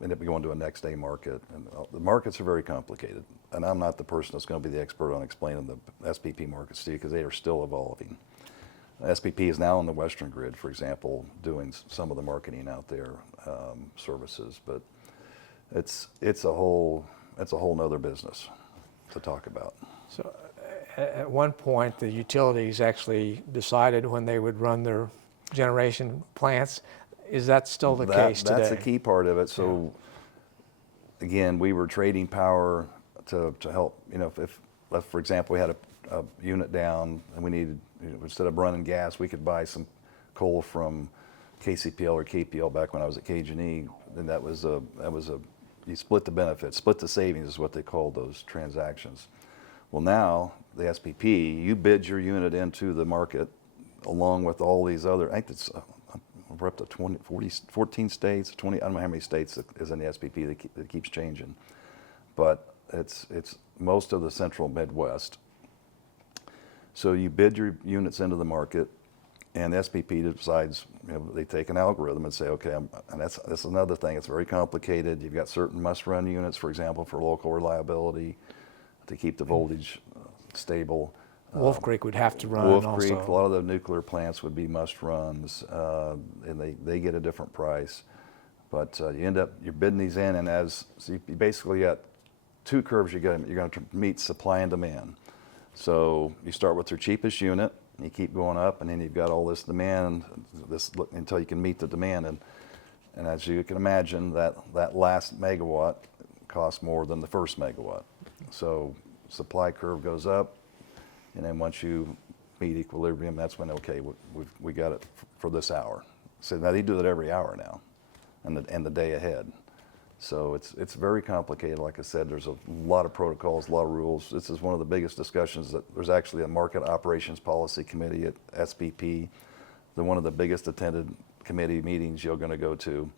ended up going to a next day market. And the markets are very complicated. And I'm not the person that's going to be the expert on explaining the SPP markets to you because they are still evolving. SPP is now on the Western grid, for example, doing some of the marketing out there, services, but it's a whole nother business to talk about. So at one point, the utilities actually decided when they would run their generation plants. Is that still the case today? That's the key part of it. So again, we were trading power to help, if for example, we had a unit down and we needed, instead of running gas, we could buy some coal from KCPL or KPL back when I was at KG&E, and that was you split the benefits, split the savings is what they called those transactions. Well, now the SPP, you bid your unit into the market along with all these other, I think it's we're up to 14 states, 20, I don't know how many states is in the SPP that keeps changing, but it's most of the central Midwest. So you bid your units into the market, and the SPP decides, they take an algorithm and say, okay, and that's another thing. It's very complicated. You've got certain must-run units, for example, for local reliability, to keep the voltage stable. Wolf Creek would have to run Wolf also. Creek, a lot of the nuclear plants would be must-runs, and they get a different price. But you're bidding these in, and so you basically got two curves you're going to meet supply and demand. So you start with your cheapest unit, and you keep going up, and then you've got all this demand, until you can meet the demand. And as you can imagine, that last megawatt costs more than the first megawatt. So supply curve goes up, and then once you meet equilibrium, that's when, okay, we got it for this hour. So now they do that every hour now, and the day ahead. So it's very complicated. Like I said, there's a lot of protocols, a lot of rules. This is one of the biggest discussions. That there's actually a market operations policy committee at SPP. They're one of the biggest attended committee meetings you're going to go to.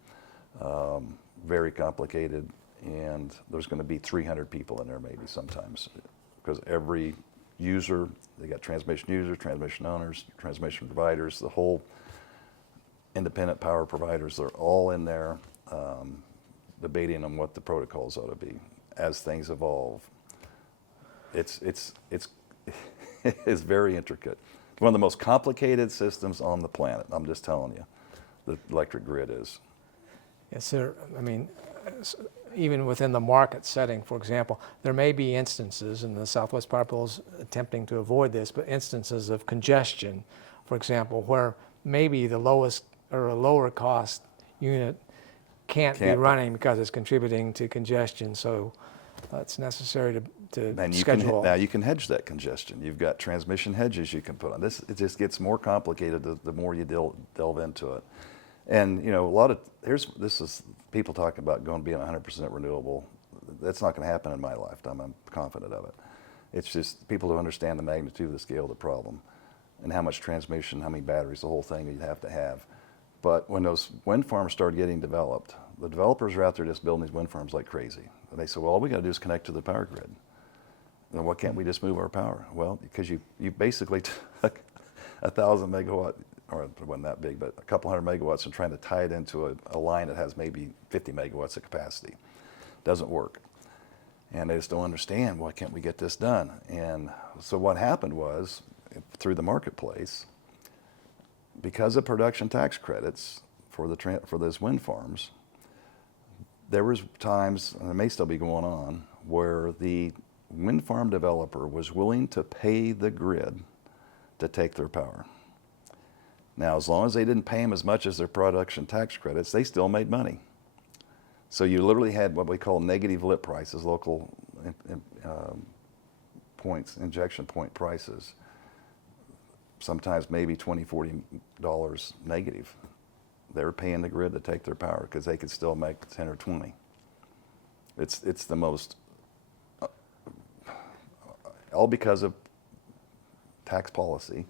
Very complicated, and there's going to be 300 people in there maybe sometimes, because every user, they got transmission users, transmission owners, transmission providers, the whole independent power providers, they're all in there. Debating on what the protocols ought to be as things evolve. It's it's very intricate. It's one of the most complicated systems on the planet. I'm just telling you, the electric grid is. Yes, sir. I mean, even within the market setting, for example, there may be instances, and the Southwest Power Pool is attempting to avoid this, but instances of congestion, for example, where maybe the lowest or a lower cost unit can't be running because it's contributing to congestion. So it's necessary to schedule. Now you can hedge that congestion. You've got transmission hedges you can put on. It just gets more complicated the more you delve into it. And this is people talking about going being 100% renewable. That's not going to happen in my lifetime. I'm confident of it. It's just people who understand the magnitude of the scale of the problem and how much transmission, how many batteries, the whole thing you'd have to have. But when those wind farms started getting developed, the developers are out there just building these wind farms like crazy. And they said, well, all we got to do is connect to the power grid. And why can't we just move our power? Well, because you basically took 1,000 megawatt or it wasn't that big, but a couple hundred megawatts, and trying to tie it into a line that has maybe 50 megawatts of capacity. Doesn't work. And they just don't understand, why can't we get this done? And so what happened was, through the marketplace, because of production tax credits for those wind farms, there was times, and it may still be going on, where the wind farm developer was willing to pay the grid to take their power. Now, as long as they didn't pay them as much as their production tax credits, they still made money. So you literally had what we call negative lit prices, local points, injection point prices, sometimes maybe $20, $40 negative. They were paying the grid to take their power because they could still make 10 or 20. It's the most, all because of tax policy.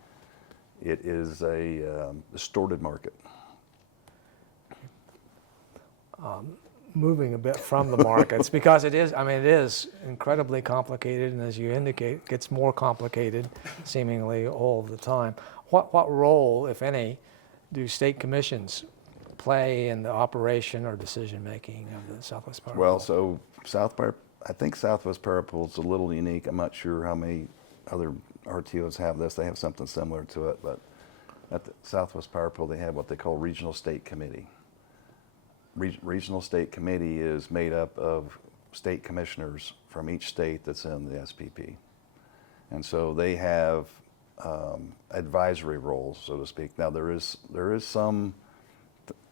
It is a distorted market. Moving a bit from the markets, because it is, I mean, it is incredibly complicated, and as you indicate, it gets more complicated seemingly all the time. What role, if any, do state commissions play in the operation or decision-making of the Southwest Power Pool? Well, so I think Southwest Power Pool is a little unique. I'm not sure how many other RTOs have this. They have something similar to it, but at the Southwest Power Pool, they have what they call Regional State Committee. Regional State Committee is made up of state commissioners from each state that's in the SPP. And so they have advisory roles, so to speak. Now there is some,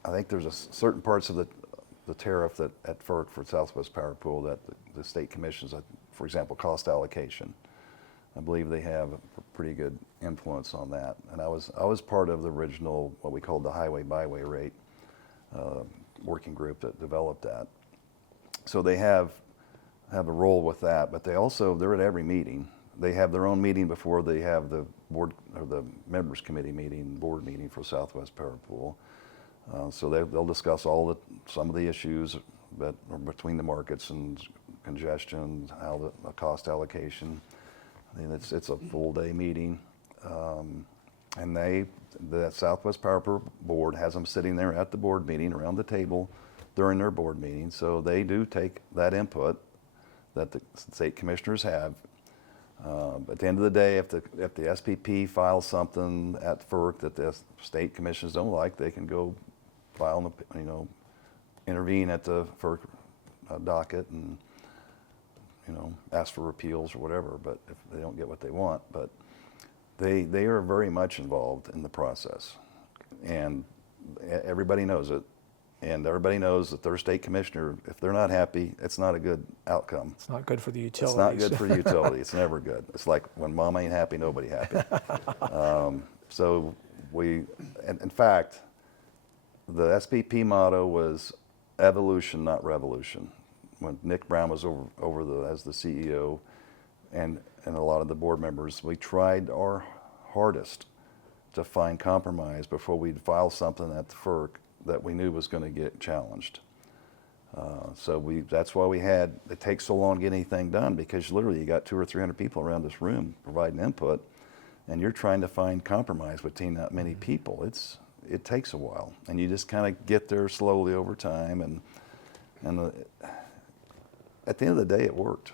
I think there's certain parts of the tariff that at FERC for Southwest Power Pool that the state commissions, for example, cost allocation. I believe they have a pretty good influence on that. And I was part of the original, what we called the highway byway rate working group that developed that. So they have a role with that, but they're at every meeting. They have their own meeting before they have the board or the members committee meeting, board meeting for Southwest Power Pool. So they'll discuss some of the issues that are between the markets and congestion, how the cost allocation. I mean, it's a full day meeting, and the Southwest Power Pool board has them sitting there at the board meeting around the table during their board meeting. So they do take that input that the state commissioners have. At the end of the day, if the SPP files something at FERC that the state commissions don't like, they can go file, intervene at the FERC docket and ask for repeals or whatever. But if they don't get what they want, but they are very much involved in the process, and everybody knows it. And everybody knows that their state commissioner, if they're not happy, it's not a good outcome. It's not good for the utilities. It's not good for the utility. It's never good. It's like when mom ain't happy, nobody happy. So in fact, the SPP motto was evolution, not revolution. When Nick Brown was as the CEO and a lot of the board members, we tried our hardest to find compromise before we'd file something at the FERC that we knew was going to get challenged. That's why it takes so long to get anything done, because literally you got 200 or 300 people around this room providing input, and you're trying to find compromise between that many people. It takes a while, and you just kind of get there slowly over time, and at the end of the day, it worked,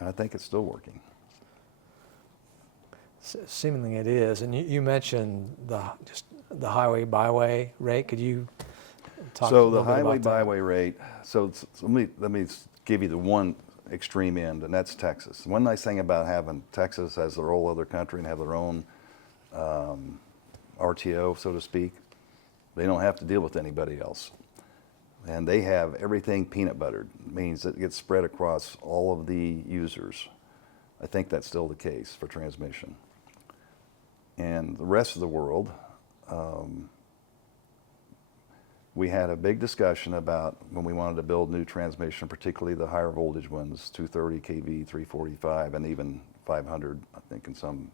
and I think it's still working. Seemingly it is, and you mentioned the highway byway rate. Could you talk a little bit about that? So the highway byway rate. So let me give you the one extreme end, and that's Texas. One nice thing about having Texas as their whole other country and have their own RTO, so to speak, they don't have to deal with anybody else, and they have everything peanut buttered. It means it gets spread across all of the users. I think that's still the case for transmission. And the rest of the world, we had a big discussion about when we wanted to build new transmission, particularly the higher voltage ones, 230 kV, 345, and even 500, I think in some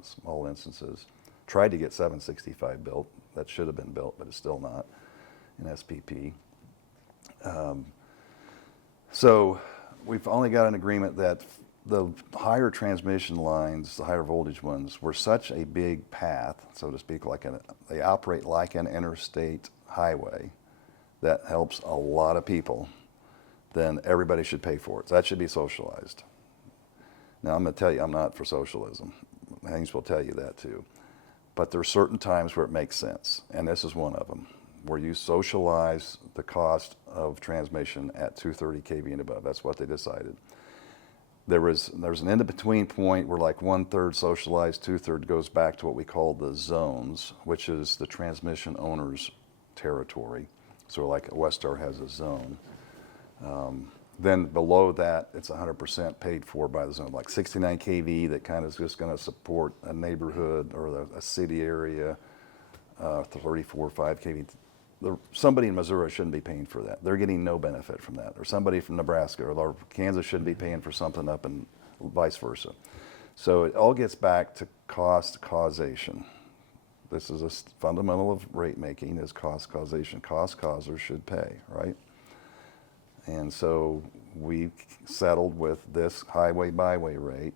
small instances. Tried to get 765 built. That should have been built, but it's still not in SPP. So we've only got an agreement that the higher transmission lines, the higher voltage ones, were such a big path, so to speak, they operate like an interstate highway that helps a lot of people, then everybody should pay for it. So that should be socialized. Now, I'm going to tell you, I'm not for socialism. Haynes will tell you that too. But there are certain times where it makes sense, and this is one of them, where you socialize the cost of transmission at 230 kV and above. That's what they decided. There's an in-between point where like 1/3 socialized, 2/3 goes back to what we call the zones, which is the transmission owner's territory. So like Westar has a zone. Then below that, it's 100% paid for by the zone, like 69 kV that kind of is just going to support a neighborhood or a city area, 34, 5 kV. Somebody in Missouri shouldn't be paying for that. They're getting no benefit from that. Or somebody from Nebraska or Kansas shouldn't be paying for something up and vice versa. So it all gets back to cost causation. This is a fundamental of rate making is cost causation. Cost causers should pay, right? And so we settled with this highway byway rate.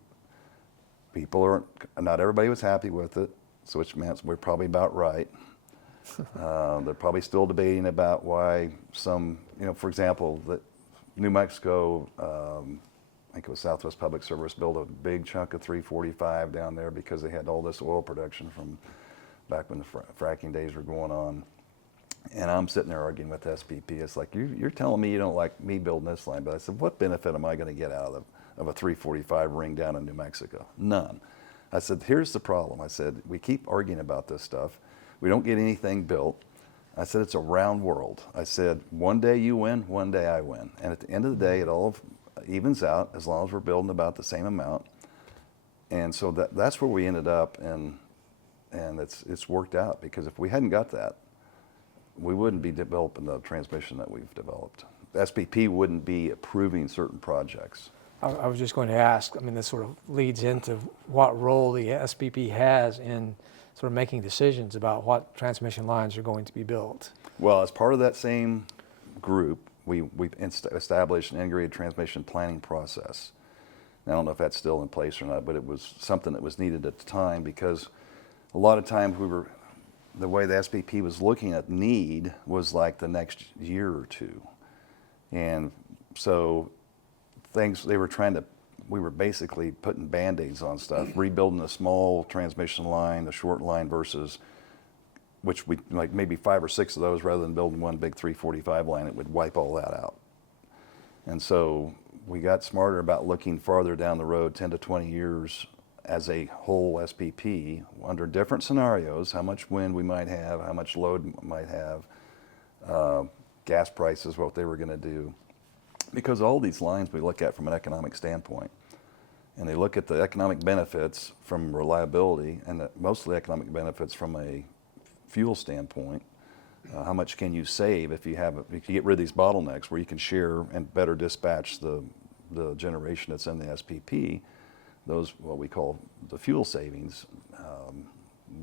Not everybody was happy with it, so which means we're probably about right. They're probably still debating about why some, for example, that New Mexico, I think it was Southwest Public Service, built a big chunk of 345 down there because they had all this oil production from back when the fracking days were going on. And I'm sitting there arguing with SPP. It's like, you're telling me you don't like me building this line, but I said, what benefit am I going to get out of a 345 ring down in New Mexico? None. I said, here's the problem. I said, we keep arguing about this stuff. We don't get anything built. I said, it's a round world. I said, one day you win, one day I win. And at the end of the day, it all evens out as long as we're building about the same amount. And so that's where we ended up, and it's worked out, because if we hadn't got that, we wouldn't be developing the transmission that we've developed. The SPP wouldn't be approving certain projects. I was just going to ask, this sort of leads into what role the SPP has in sort of making decisions about what transmission lines are going to be built. Well, as part of that same group, we've established an integrated transmission planning process. And I don't know if that's still in place or not, but it was something that was needed at the time, because a lot of times the way the SPP was looking at need was like the next year or two. And so we were basically putting Band-Aids on stuff, rebuilding a small transmission line, a short line versus, which we like maybe 5 or 6 of those rather than building one big 345 line. It would wipe all that out. And so we got smarter about looking farther down the road, 10 to 20 years, as a whole SPP under different scenarios, how much wind we might have, how much load we might have, gas prices, what they were going to do. Because all these lines we look at from an economic standpoint, and they look at the economic benefits from reliability and mostly economic benefits from a fuel standpoint. How much can you save if you get rid of these bottlenecks where you can share and better dispatch the generation that's in the SPP, those what we call the fuel savings.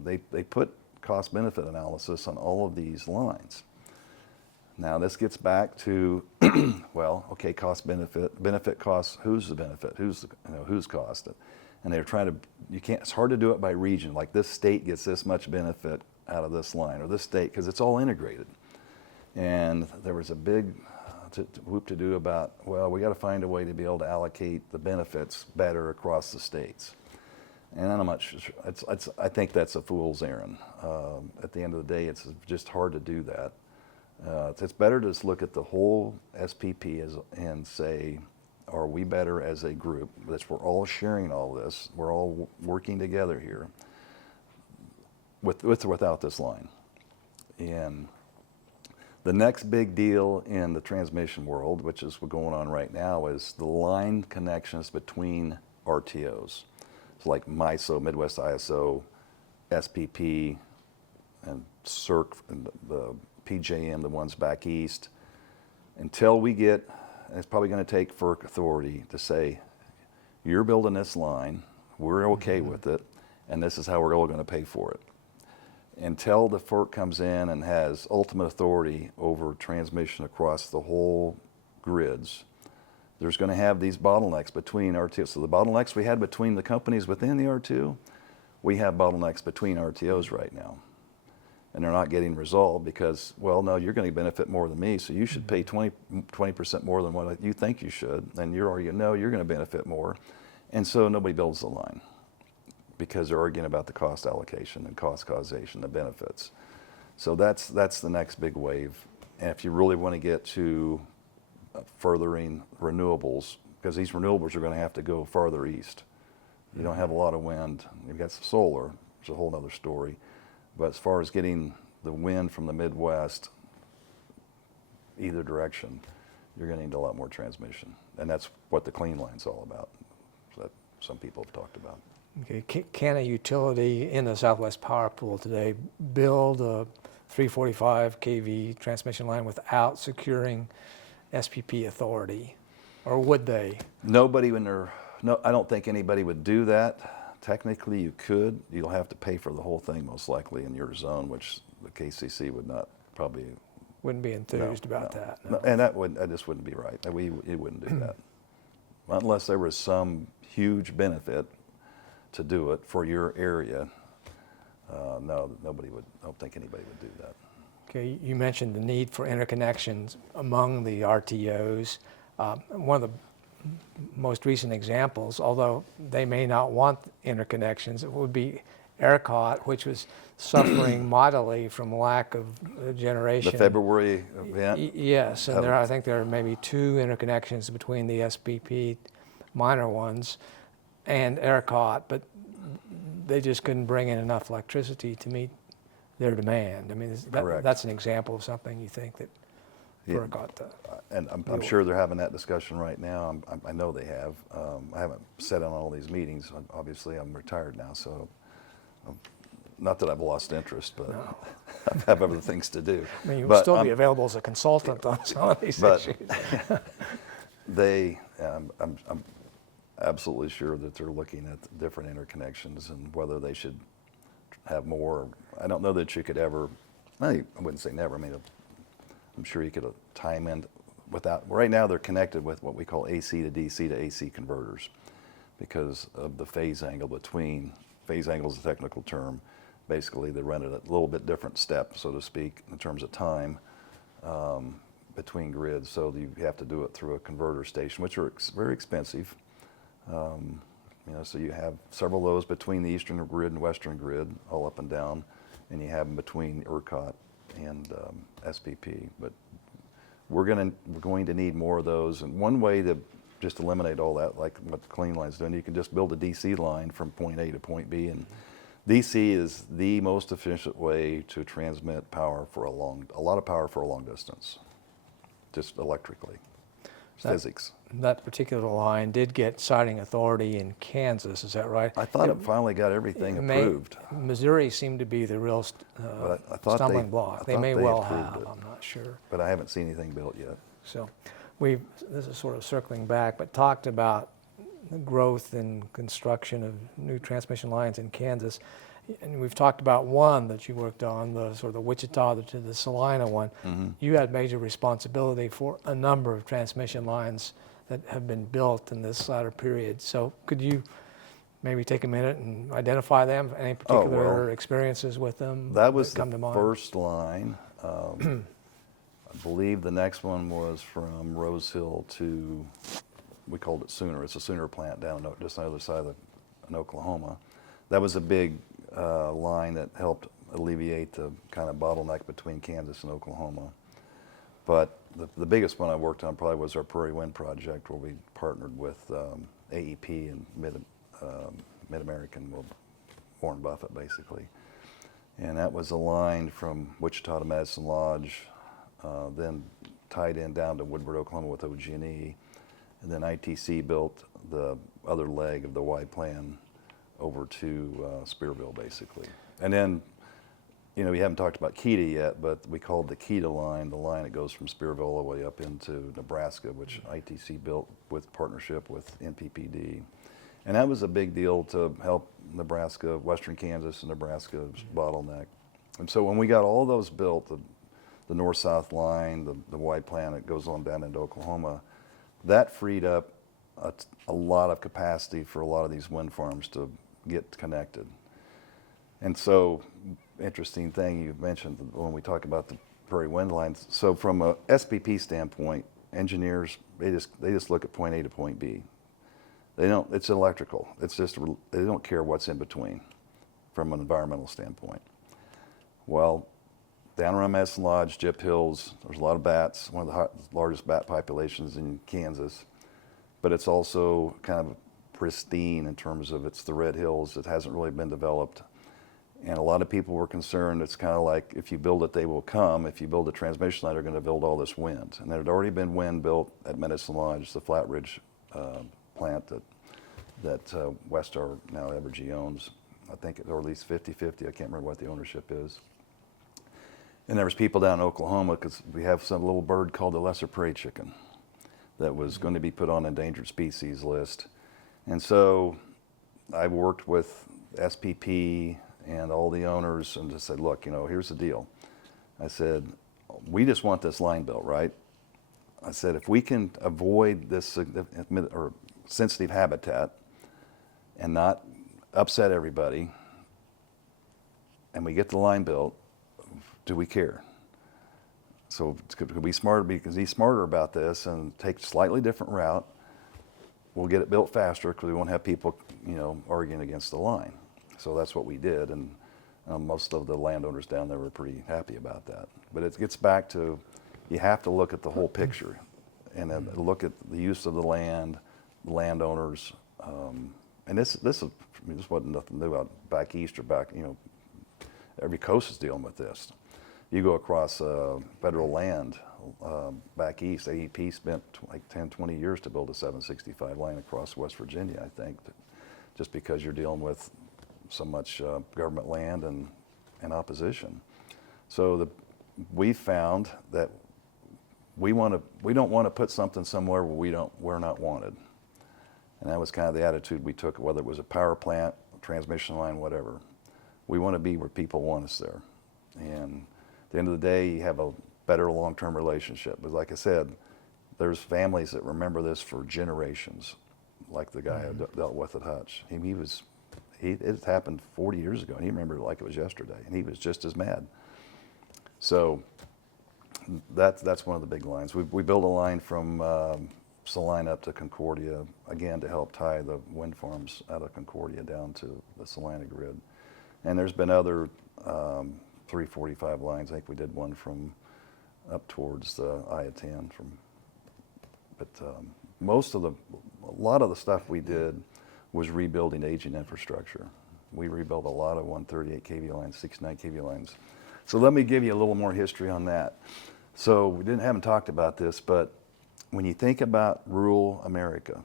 They put cost benefit analysis on all of these lines. Now this gets back to, well, okay, cost benefit costs, who's the benefit, who's cost? And they're trying to, it's hard to do it by region, like this state gets this much benefit out of this line, or this state, because it's all integrated. And there was a big whoop to do about, well, we got to find a way to be able to allocate the benefits better across the states. And I'm not sure, I think that's a fool's errand. At the end of the day, it's just hard to do that. It's better to just look at the whole SPP and say, are we better as a group? We're all sharing all this. We're all working together here with or without this line. And the next big deal in the transmission world, which is what's going on right now, is the line connections between RTOs. So like MISO, Midwest ISO, SPP, and CERC, and the PJM, the ones back east, until we get, and it's probably going to take FERC authority to say, you're building this line, we're okay with it, and this is how we're all going to pay for it. Until the FERC comes in and has ultimate authority over transmission across the whole grids, there's going to have these bottlenecks between RTOs. So the bottlenecks we had between the companies within the RTO, we have bottlenecks between RTOs right now. And they're not getting resolved because, well, no, you're going to benefit more than me, so you should pay 20% more than what you think you should, and you're arguing, no, you're going to benefit more. And so nobody builds the line because they're arguing about the cost allocation and cost causation, the benefits. So that's the next big wave. And if you really want to get to furthering renewables, because these renewables are going to have to go farther east. You don't have a lot of wind. You've got some solar, which is a whole other story. But as far as getting the wind from the Midwest, either direction, you're going to need a lot more transmission. And that's what the clean line's all about, that some people have talked about. Okay. Can a utility in the Southwest Power Pool today build a 345 kV transmission line without securing SPP authority, or would they? Nobody no, I don't think anybody would do that. Technically, you could. You'll have to pay for the whole thing most likely in your zone, which the KCC would not probably. Wouldn't be enthused about that. No. And that just wouldn't be right. It wouldn't do that unless there was some huge benefit to do it for your area. No, nobody would. I don't think anybody would do that. Okay, you mentioned the need for interconnections among the RTOs. One of the most recent examples, although they may not want interconnections, it would be ERCOT, which was suffering mightily from lack of generation. The February event? Yes, and I think there are maybe 2 interconnections between the SPP, minor ones, and ERCOT, but they just couldn't bring in enough electricity to meet their demand. I mean, that's an example of something you think that ERCOT. And I'm sure they're having that discussion right now. I know they have. I haven't sat in on all these meetings. Obviously, I'm retired now, so not that I've lost interest, but no. I have other things to do. I mean, you would still be available as a consultant on some of these issues. I'm absolutely sure that they're looking at different interconnections and whether they should have more. I don't know that you could ever, I wouldn't say never, I mean, I'm sure you could time in without, right now they're connected with what we call AC to DC to AC converters because of the phase angle between, phase angle is a technical term, basically they run it at a little bit different step, so to speak, in terms of time between grids, so you have to do it through a converter station, which are very expensive. So you have several of those between the eastern grid and western grid, all up and down, and you have them between ERCOT and SPP. But we're going to need more of those. And one way to just eliminate all that, like what the clean line's doing, you can just build a DC line from point A to point B. And DC is the most efficient way to transmit power for a lot of power for a long distance, just electrically. Physics. That particular line did get siting authority in Kansas, is that right? I thought it finally got everything approved. Missouri seemed to be the real stumbling block. They may well have, I'm not sure. But I haven't seen anything built yet. So this is sort of circling back, but talked about the growth and construction of new transmission lines in Kansas. And we've talked about one that you worked on, the sort of the Wichita to the Salina one. Mm-hmm. You had major responsibility for a number of transmission lines that have been built in this latter period. So could you maybe take a minute and identify them, any particular experiences with them? That was the first line. I believe the next one was from Rose Hill to, we called it Sooner. It's a Sooner plant down just on the other side in Oklahoma. That was a big line that helped alleviate the kind of bottleneck between Kansas and Oklahoma. But the biggest one I worked on probably was our Prairie Wind project, where we partnered with AEP and Mid-American, Warren Buffett basically. And that was a line from Wichita to Madison Lodge, then tied in down to Woodward, Oklahoma with OG&E. And then ITC built the other leg of the Y plan over to Spearville, basically. And then, we haven't talked about KETA yet, but we called the KETA line, the line that goes from Spearville all the way up into Nebraska, which ITC built with partnership with NPPD. And that was a big deal to help Nebraska, western Kansas and Nebraska's bottleneck. And so when we got all those built, the north-south line, the Y plan that goes on down into Oklahoma, that freed up a lot of capacity for a lot of these wind farms to get connected. And so, interesting thing you mentioned when we talk about the prairie wind lines. So from a SPP standpoint, engineers, they just look at point A to point B. They don't, it's electrical. It's just, they don't care what's in between from an environmental standpoint. Well, down around Medicine Lodge, Gyp Hills, there's a lot of bats, one of the largest bat populations in Kansas, but it's also kind of pristine in terms of it's the Red Hills. It hasn't really been developed. And a lot of people were concerned, it's kind of like if you build it, they will come. If you build a transmission line, they're going to build all this wind. And there had already been wind built at Medicine Lodge, the Flat Ridge plant that Westar now Energy owns. I think, or at least 50-50, I can't remember what the ownership is. And there was people down in Oklahoma, because we have some little bird called the lesser prairie chicken that was going to be put on an endangered species list. And so I worked with SPP and all the owners and just said, look, you know, here's the deal. I said, we just want this line built, right? I said, if we can avoid this or sensitive habitat and not upset everybody, and we get the line built, do we care? So could we smarter, because he's smarter about this and take a slightly different route. We'll get it built faster because we won't have people, you know, arguing against the line. So that's what we did, and most of the landowners down there were pretty happy about that. But it gets back to, you have to look at the whole picture and look at the use of the land, the landowners, and this wasn't nothing new out back east or back, you know, every coast is dealing with this. You go across federal land back east, AEP spent like 10, 20 years to build a 765 line across West Virginia, I think, just because you're dealing with so much government land and opposition. So we found that we don't want to put something somewhere where we're not wanted. And that was kind of the attitude we took, whether it was a power plant, a transmission line, whatever. We want to be where people want us there. And at the end of the day, you have a better long-term relationship. But like I said, there's families that remember this for generations, like the guy I dealt with at Hutch. It happened 40 years ago, and he remembered it like it was yesterday, and he was just as mad. So that's one of the big lines. We built a line from Salina up to Concordia, again, to help tie the wind farms out of Concordia down to the Salina grid. And there's been other 345 lines. I think we did one from up towards the I-10 but a lot of the stuff we did was rebuilding aging infrastructure. We rebuilt a lot of 138 kV lines, 69 kV lines. So let me give you a little more history on that. So we haven't talked about this, but when you think about rural America,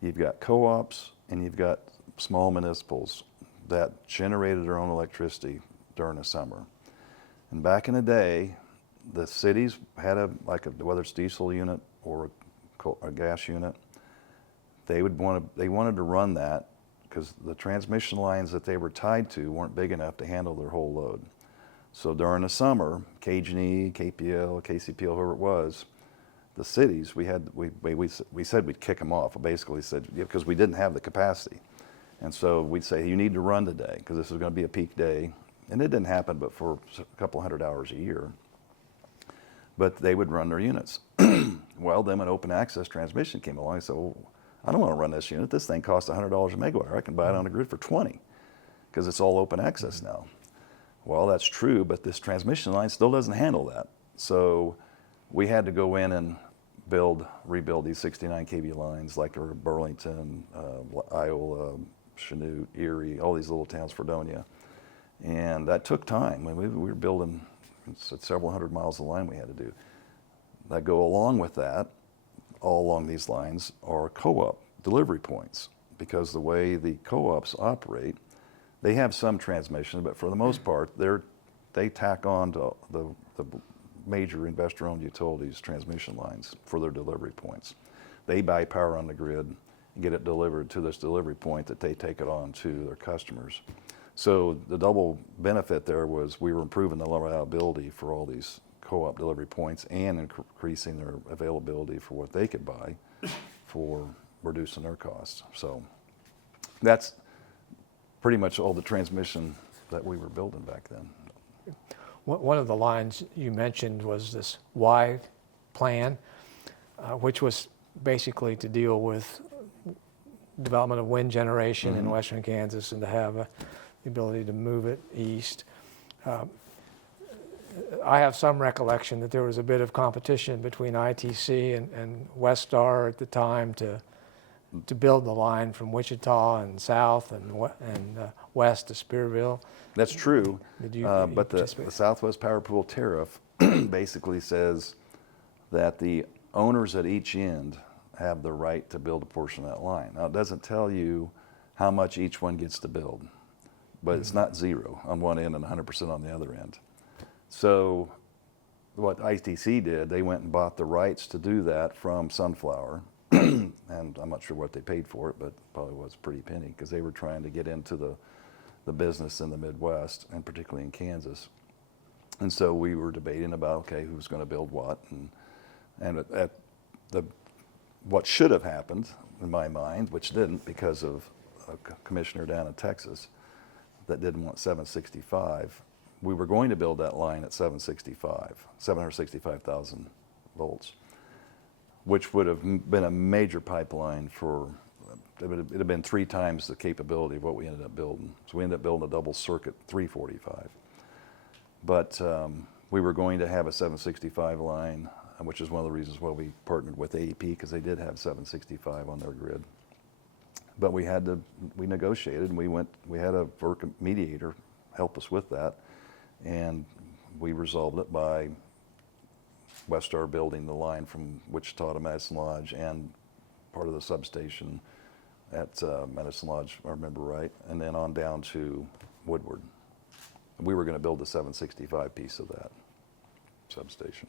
you've got co-ops and you've got small municipals that generated their own electricity during the summer. And back in the day, the cities had whether it's diesel unit or a gas unit, they wanted to run that because the transmission lines that they were tied to weren't big enough to handle their whole load. So during the summer, KG&E, KPL, KCPL, whoever it was, the cities, we said we'd kick them off. We basically said, because we didn't have the capacity. And so we'd say, you need to run today because this is going to be a peak day. And it didn't happen but for a couple hundred hours a year. But they would run their units. Well, then when open access transmission came along, I said, well, I don't want to run this unit. This thing costs $100 a megawatt hour. I can buy it on the grid for 20 because it's all open access now. Well, that's true, but this transmission line still doesn't handle that. So we had to go in and rebuild these 69 kV lines like there were Burlington, Iola, Chanute, Erie, all these little towns, Fredonia. And that took time. I mean, we were building several hundred miles of line we had to do. That go along with that, all along these lines, are co-op delivery points, because the way the co-ops operate, they have some transmission, but for the most part, they tack on to the major investor-owned utilities transmission lines for their delivery points. They buy power on the grid and get it delivered to this delivery point that they take it on to their customers. So the double benefit there was we were improving the reliability for all these co-op delivery points and increasing their availability for what they could buy for reducing their costs. So that's pretty much all the transmission that we were building back then. One of the lines you mentioned was this Y plan, which was basically to deal with development of wind generation in western Kansas and to have the ability to move it east. I have some recollection that there was a bit of competition between ITC and Westar at the time to build the line from Wichita and south and west to Spearville. That's true, Did you but the participate? Southwest Power Pool tariff basically says that the owners at each end have the right to build a portion of that line. Now, it doesn't tell you how much each one gets to build, but it's not zero on one end and 100% on the other end. So what ITC did, they went and bought the rights to do that from Sunflower, and I'm not sure what they paid for it, but probably was a pretty penny because they were trying to get into the business in the Midwest, and particularly in Kansas. And so we were debating about, okay, who's going to build what, and what should have happened, in my mind, which didn't because of a commissioner down in Texas that didn't want 765. We were going to build that line at 765,000 volts, which would have been a major pipeline for, it would have been 3 times the capability of what we ended up building. So we ended up building a double circuit 345. But we were going to have a 765 line, which is one of the reasons why we partnered with AEP, because they did have 765 on their grid. But we negotiated, and we had a work mediator help us with that, and we resolved it by Westar building the line from Wichita to Medicine Lodge and part of the substation at Medicine Lodge, if I remember right, and then on down to Woodward. We were going to build the 765 piece of that substation,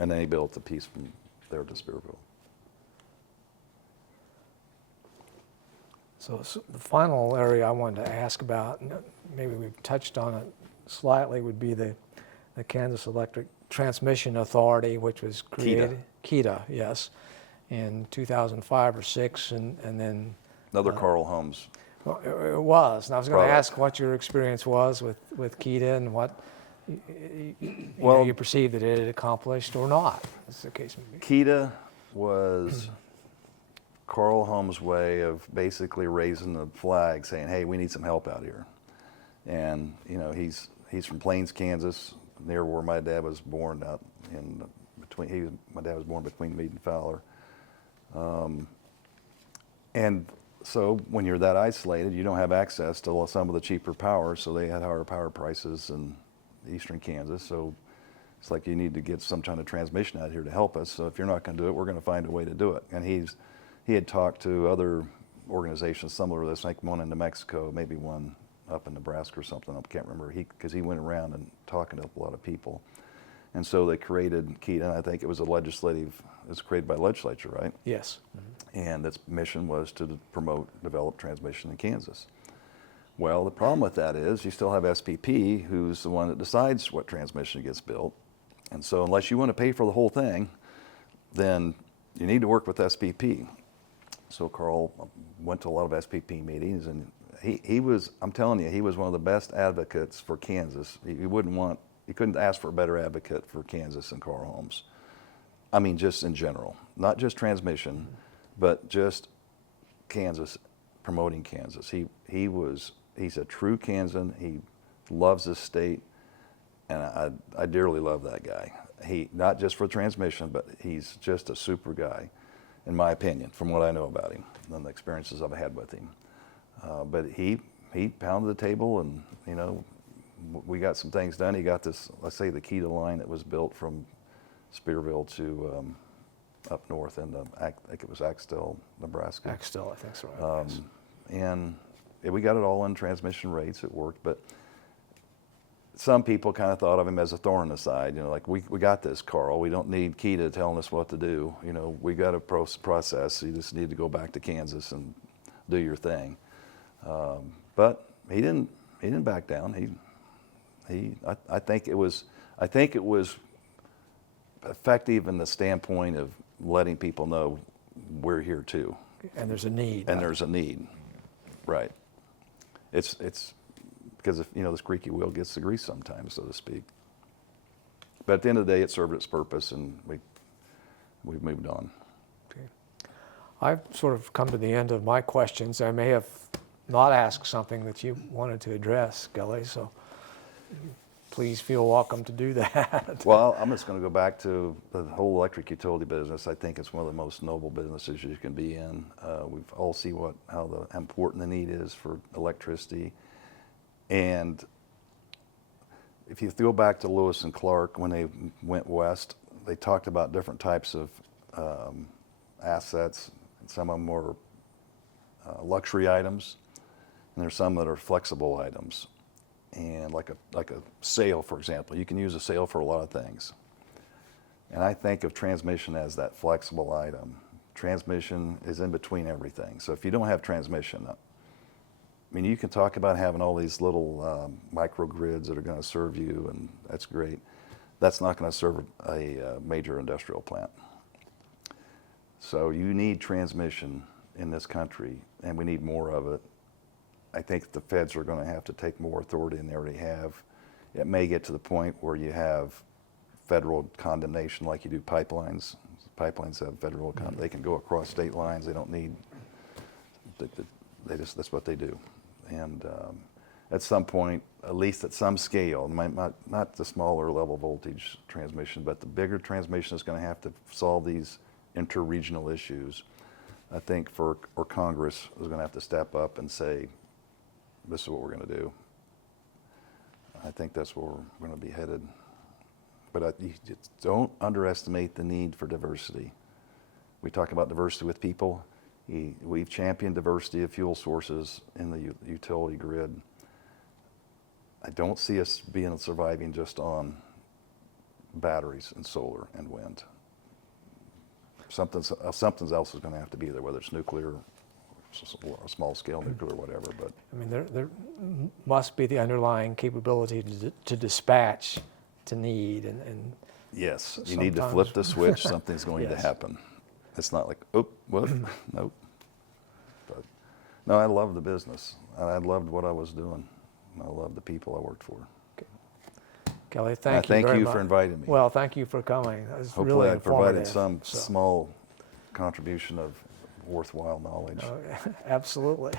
and then he built the piece from there to Spearville. So the final area I wanted to ask about, and maybe we've touched on it slightly, would be the Kansas Electric Transmission Authority, which was created, KETA, yes, in 2005 or 6, and then Another Carl Holmes. well, it was. And I was going to Product. ask what your experience was with KETA and what Well- you perceived that it had accomplished or not, as the case may be. KETA was Carl Holmes' way of basically raising the flag, saying, "Hey, we need some help out here." And he's from Plains, Kansas, near where my dad was born, out in between. My dad was born between Meade and Fowler, and so when you're that isolated, you don't have access to some of the cheaper power. So they had higher power prices in eastern Kansas. So it's like, you need to get some kind of transmission out here to help us. So if you're not going to do it, we're going to find a way to do it. And he had talked to other organizations similar to this, like one in New Mexico, maybe one up in Nebraska or something. I can't remember. Because he went around and talking to a lot of people. And so they created KETA, and I think it was created by legislature, right? Yes. And its mission was to promote, develop transmission in Kansas. Well, the problem with that is you still have SPP, who's the one that decides what transmission gets built. And so unless you want to pay for the whole thing, then you need to work with SPP. So Carl went to a lot of SPP meetings, and I'm telling you, he was one of the best advocates for Kansas. You couldn't ask for a better advocate for Kansas than Carl Holmes. I mean, just in general, not just transmission, but just Kansas, promoting Kansas. He's a true Kansan. He loves this state, and I dearly love that guy. Not just for transmission, but he's just a super guy, in my opinion, from what I know about him and the experiences I've had with him. But he pounded the table, and we got some things done. He got this, let's say, the KETA line that was built from Spearville to up north in I think it was Axtell, Nebraska. Axtell, I think so. Right? Yes. And we got it all in transmission rates. It worked, but some people kind of thought of him as a thorn in the side. Like, we got this, Carl. We don't need KETA telling us what to do. We got a process. You just need to go back to Kansas and do your thing. But he didn't back down. I think it was effective in the standpoint of letting people know we're here too. And there's a need. And there's a need, right. It's because if, this squeaky wheel gets the grease sometimes, so to speak. But at the end of the day, it served its purpose, and we've moved on. Okay. I've sort of come to the end of my questions. I may have not asked something that you wanted to address, Kelly, so please feel welcome to do that. Well, I'm just going to go back to the whole electric utility business. I think it's one of the most noble businesses you can be in. We've all see how important the need is for electricity. And if you go back to Lewis and Clark, when they went west, they talked about different types of assets. And some of them were luxury items, and there's some that are flexible items. And like a sail, for example, you can use a sail for a lot of things. And I think of transmission as that flexible item. Transmission is in between everything. So if you don't have transmission, I mean, you can talk about having all these little microgrids that are going to serve you, and that's great. That's not going to serve a major industrial plant. So you need transmission in this country, and we need more of it. I think the feds are going to have to take more authority than they already have. It may get to the point where you have federal condemnation like you do pipelines. Pipelines have federal, they can go across state lines. They don't need, that's what they do. And at some point, at least at some scale, not the smaller level voltage transmission, but the bigger transmission is going to have to solve these inter-regional issues. I think Congress is going to have to step up and say, this is what we're going to do. I think that's where we're going to be headed. But you just don't underestimate the need for diversity. We talk about diversity with people. We've championed diversity of fuel sources in the utility grid. I don't see us surviving just on batteries and solar and wind. Something else is going to have to be there, whether it's nuclear, small scale nuclear, whatever. But I mean, there must be the underlying capability to dispatch to need, and yes, you need to flip the switch. Something's going to happen. It's not like, oh, what? Nope. But no, I love the business. I loved what I was doing. I love the people I worked for. Okay. Kelly, thank you very much. Thank you for inviting me. Well, thank you for coming. It was Hopefully really I provided informative, some small contribution of worthwhile knowledge. Absolutely.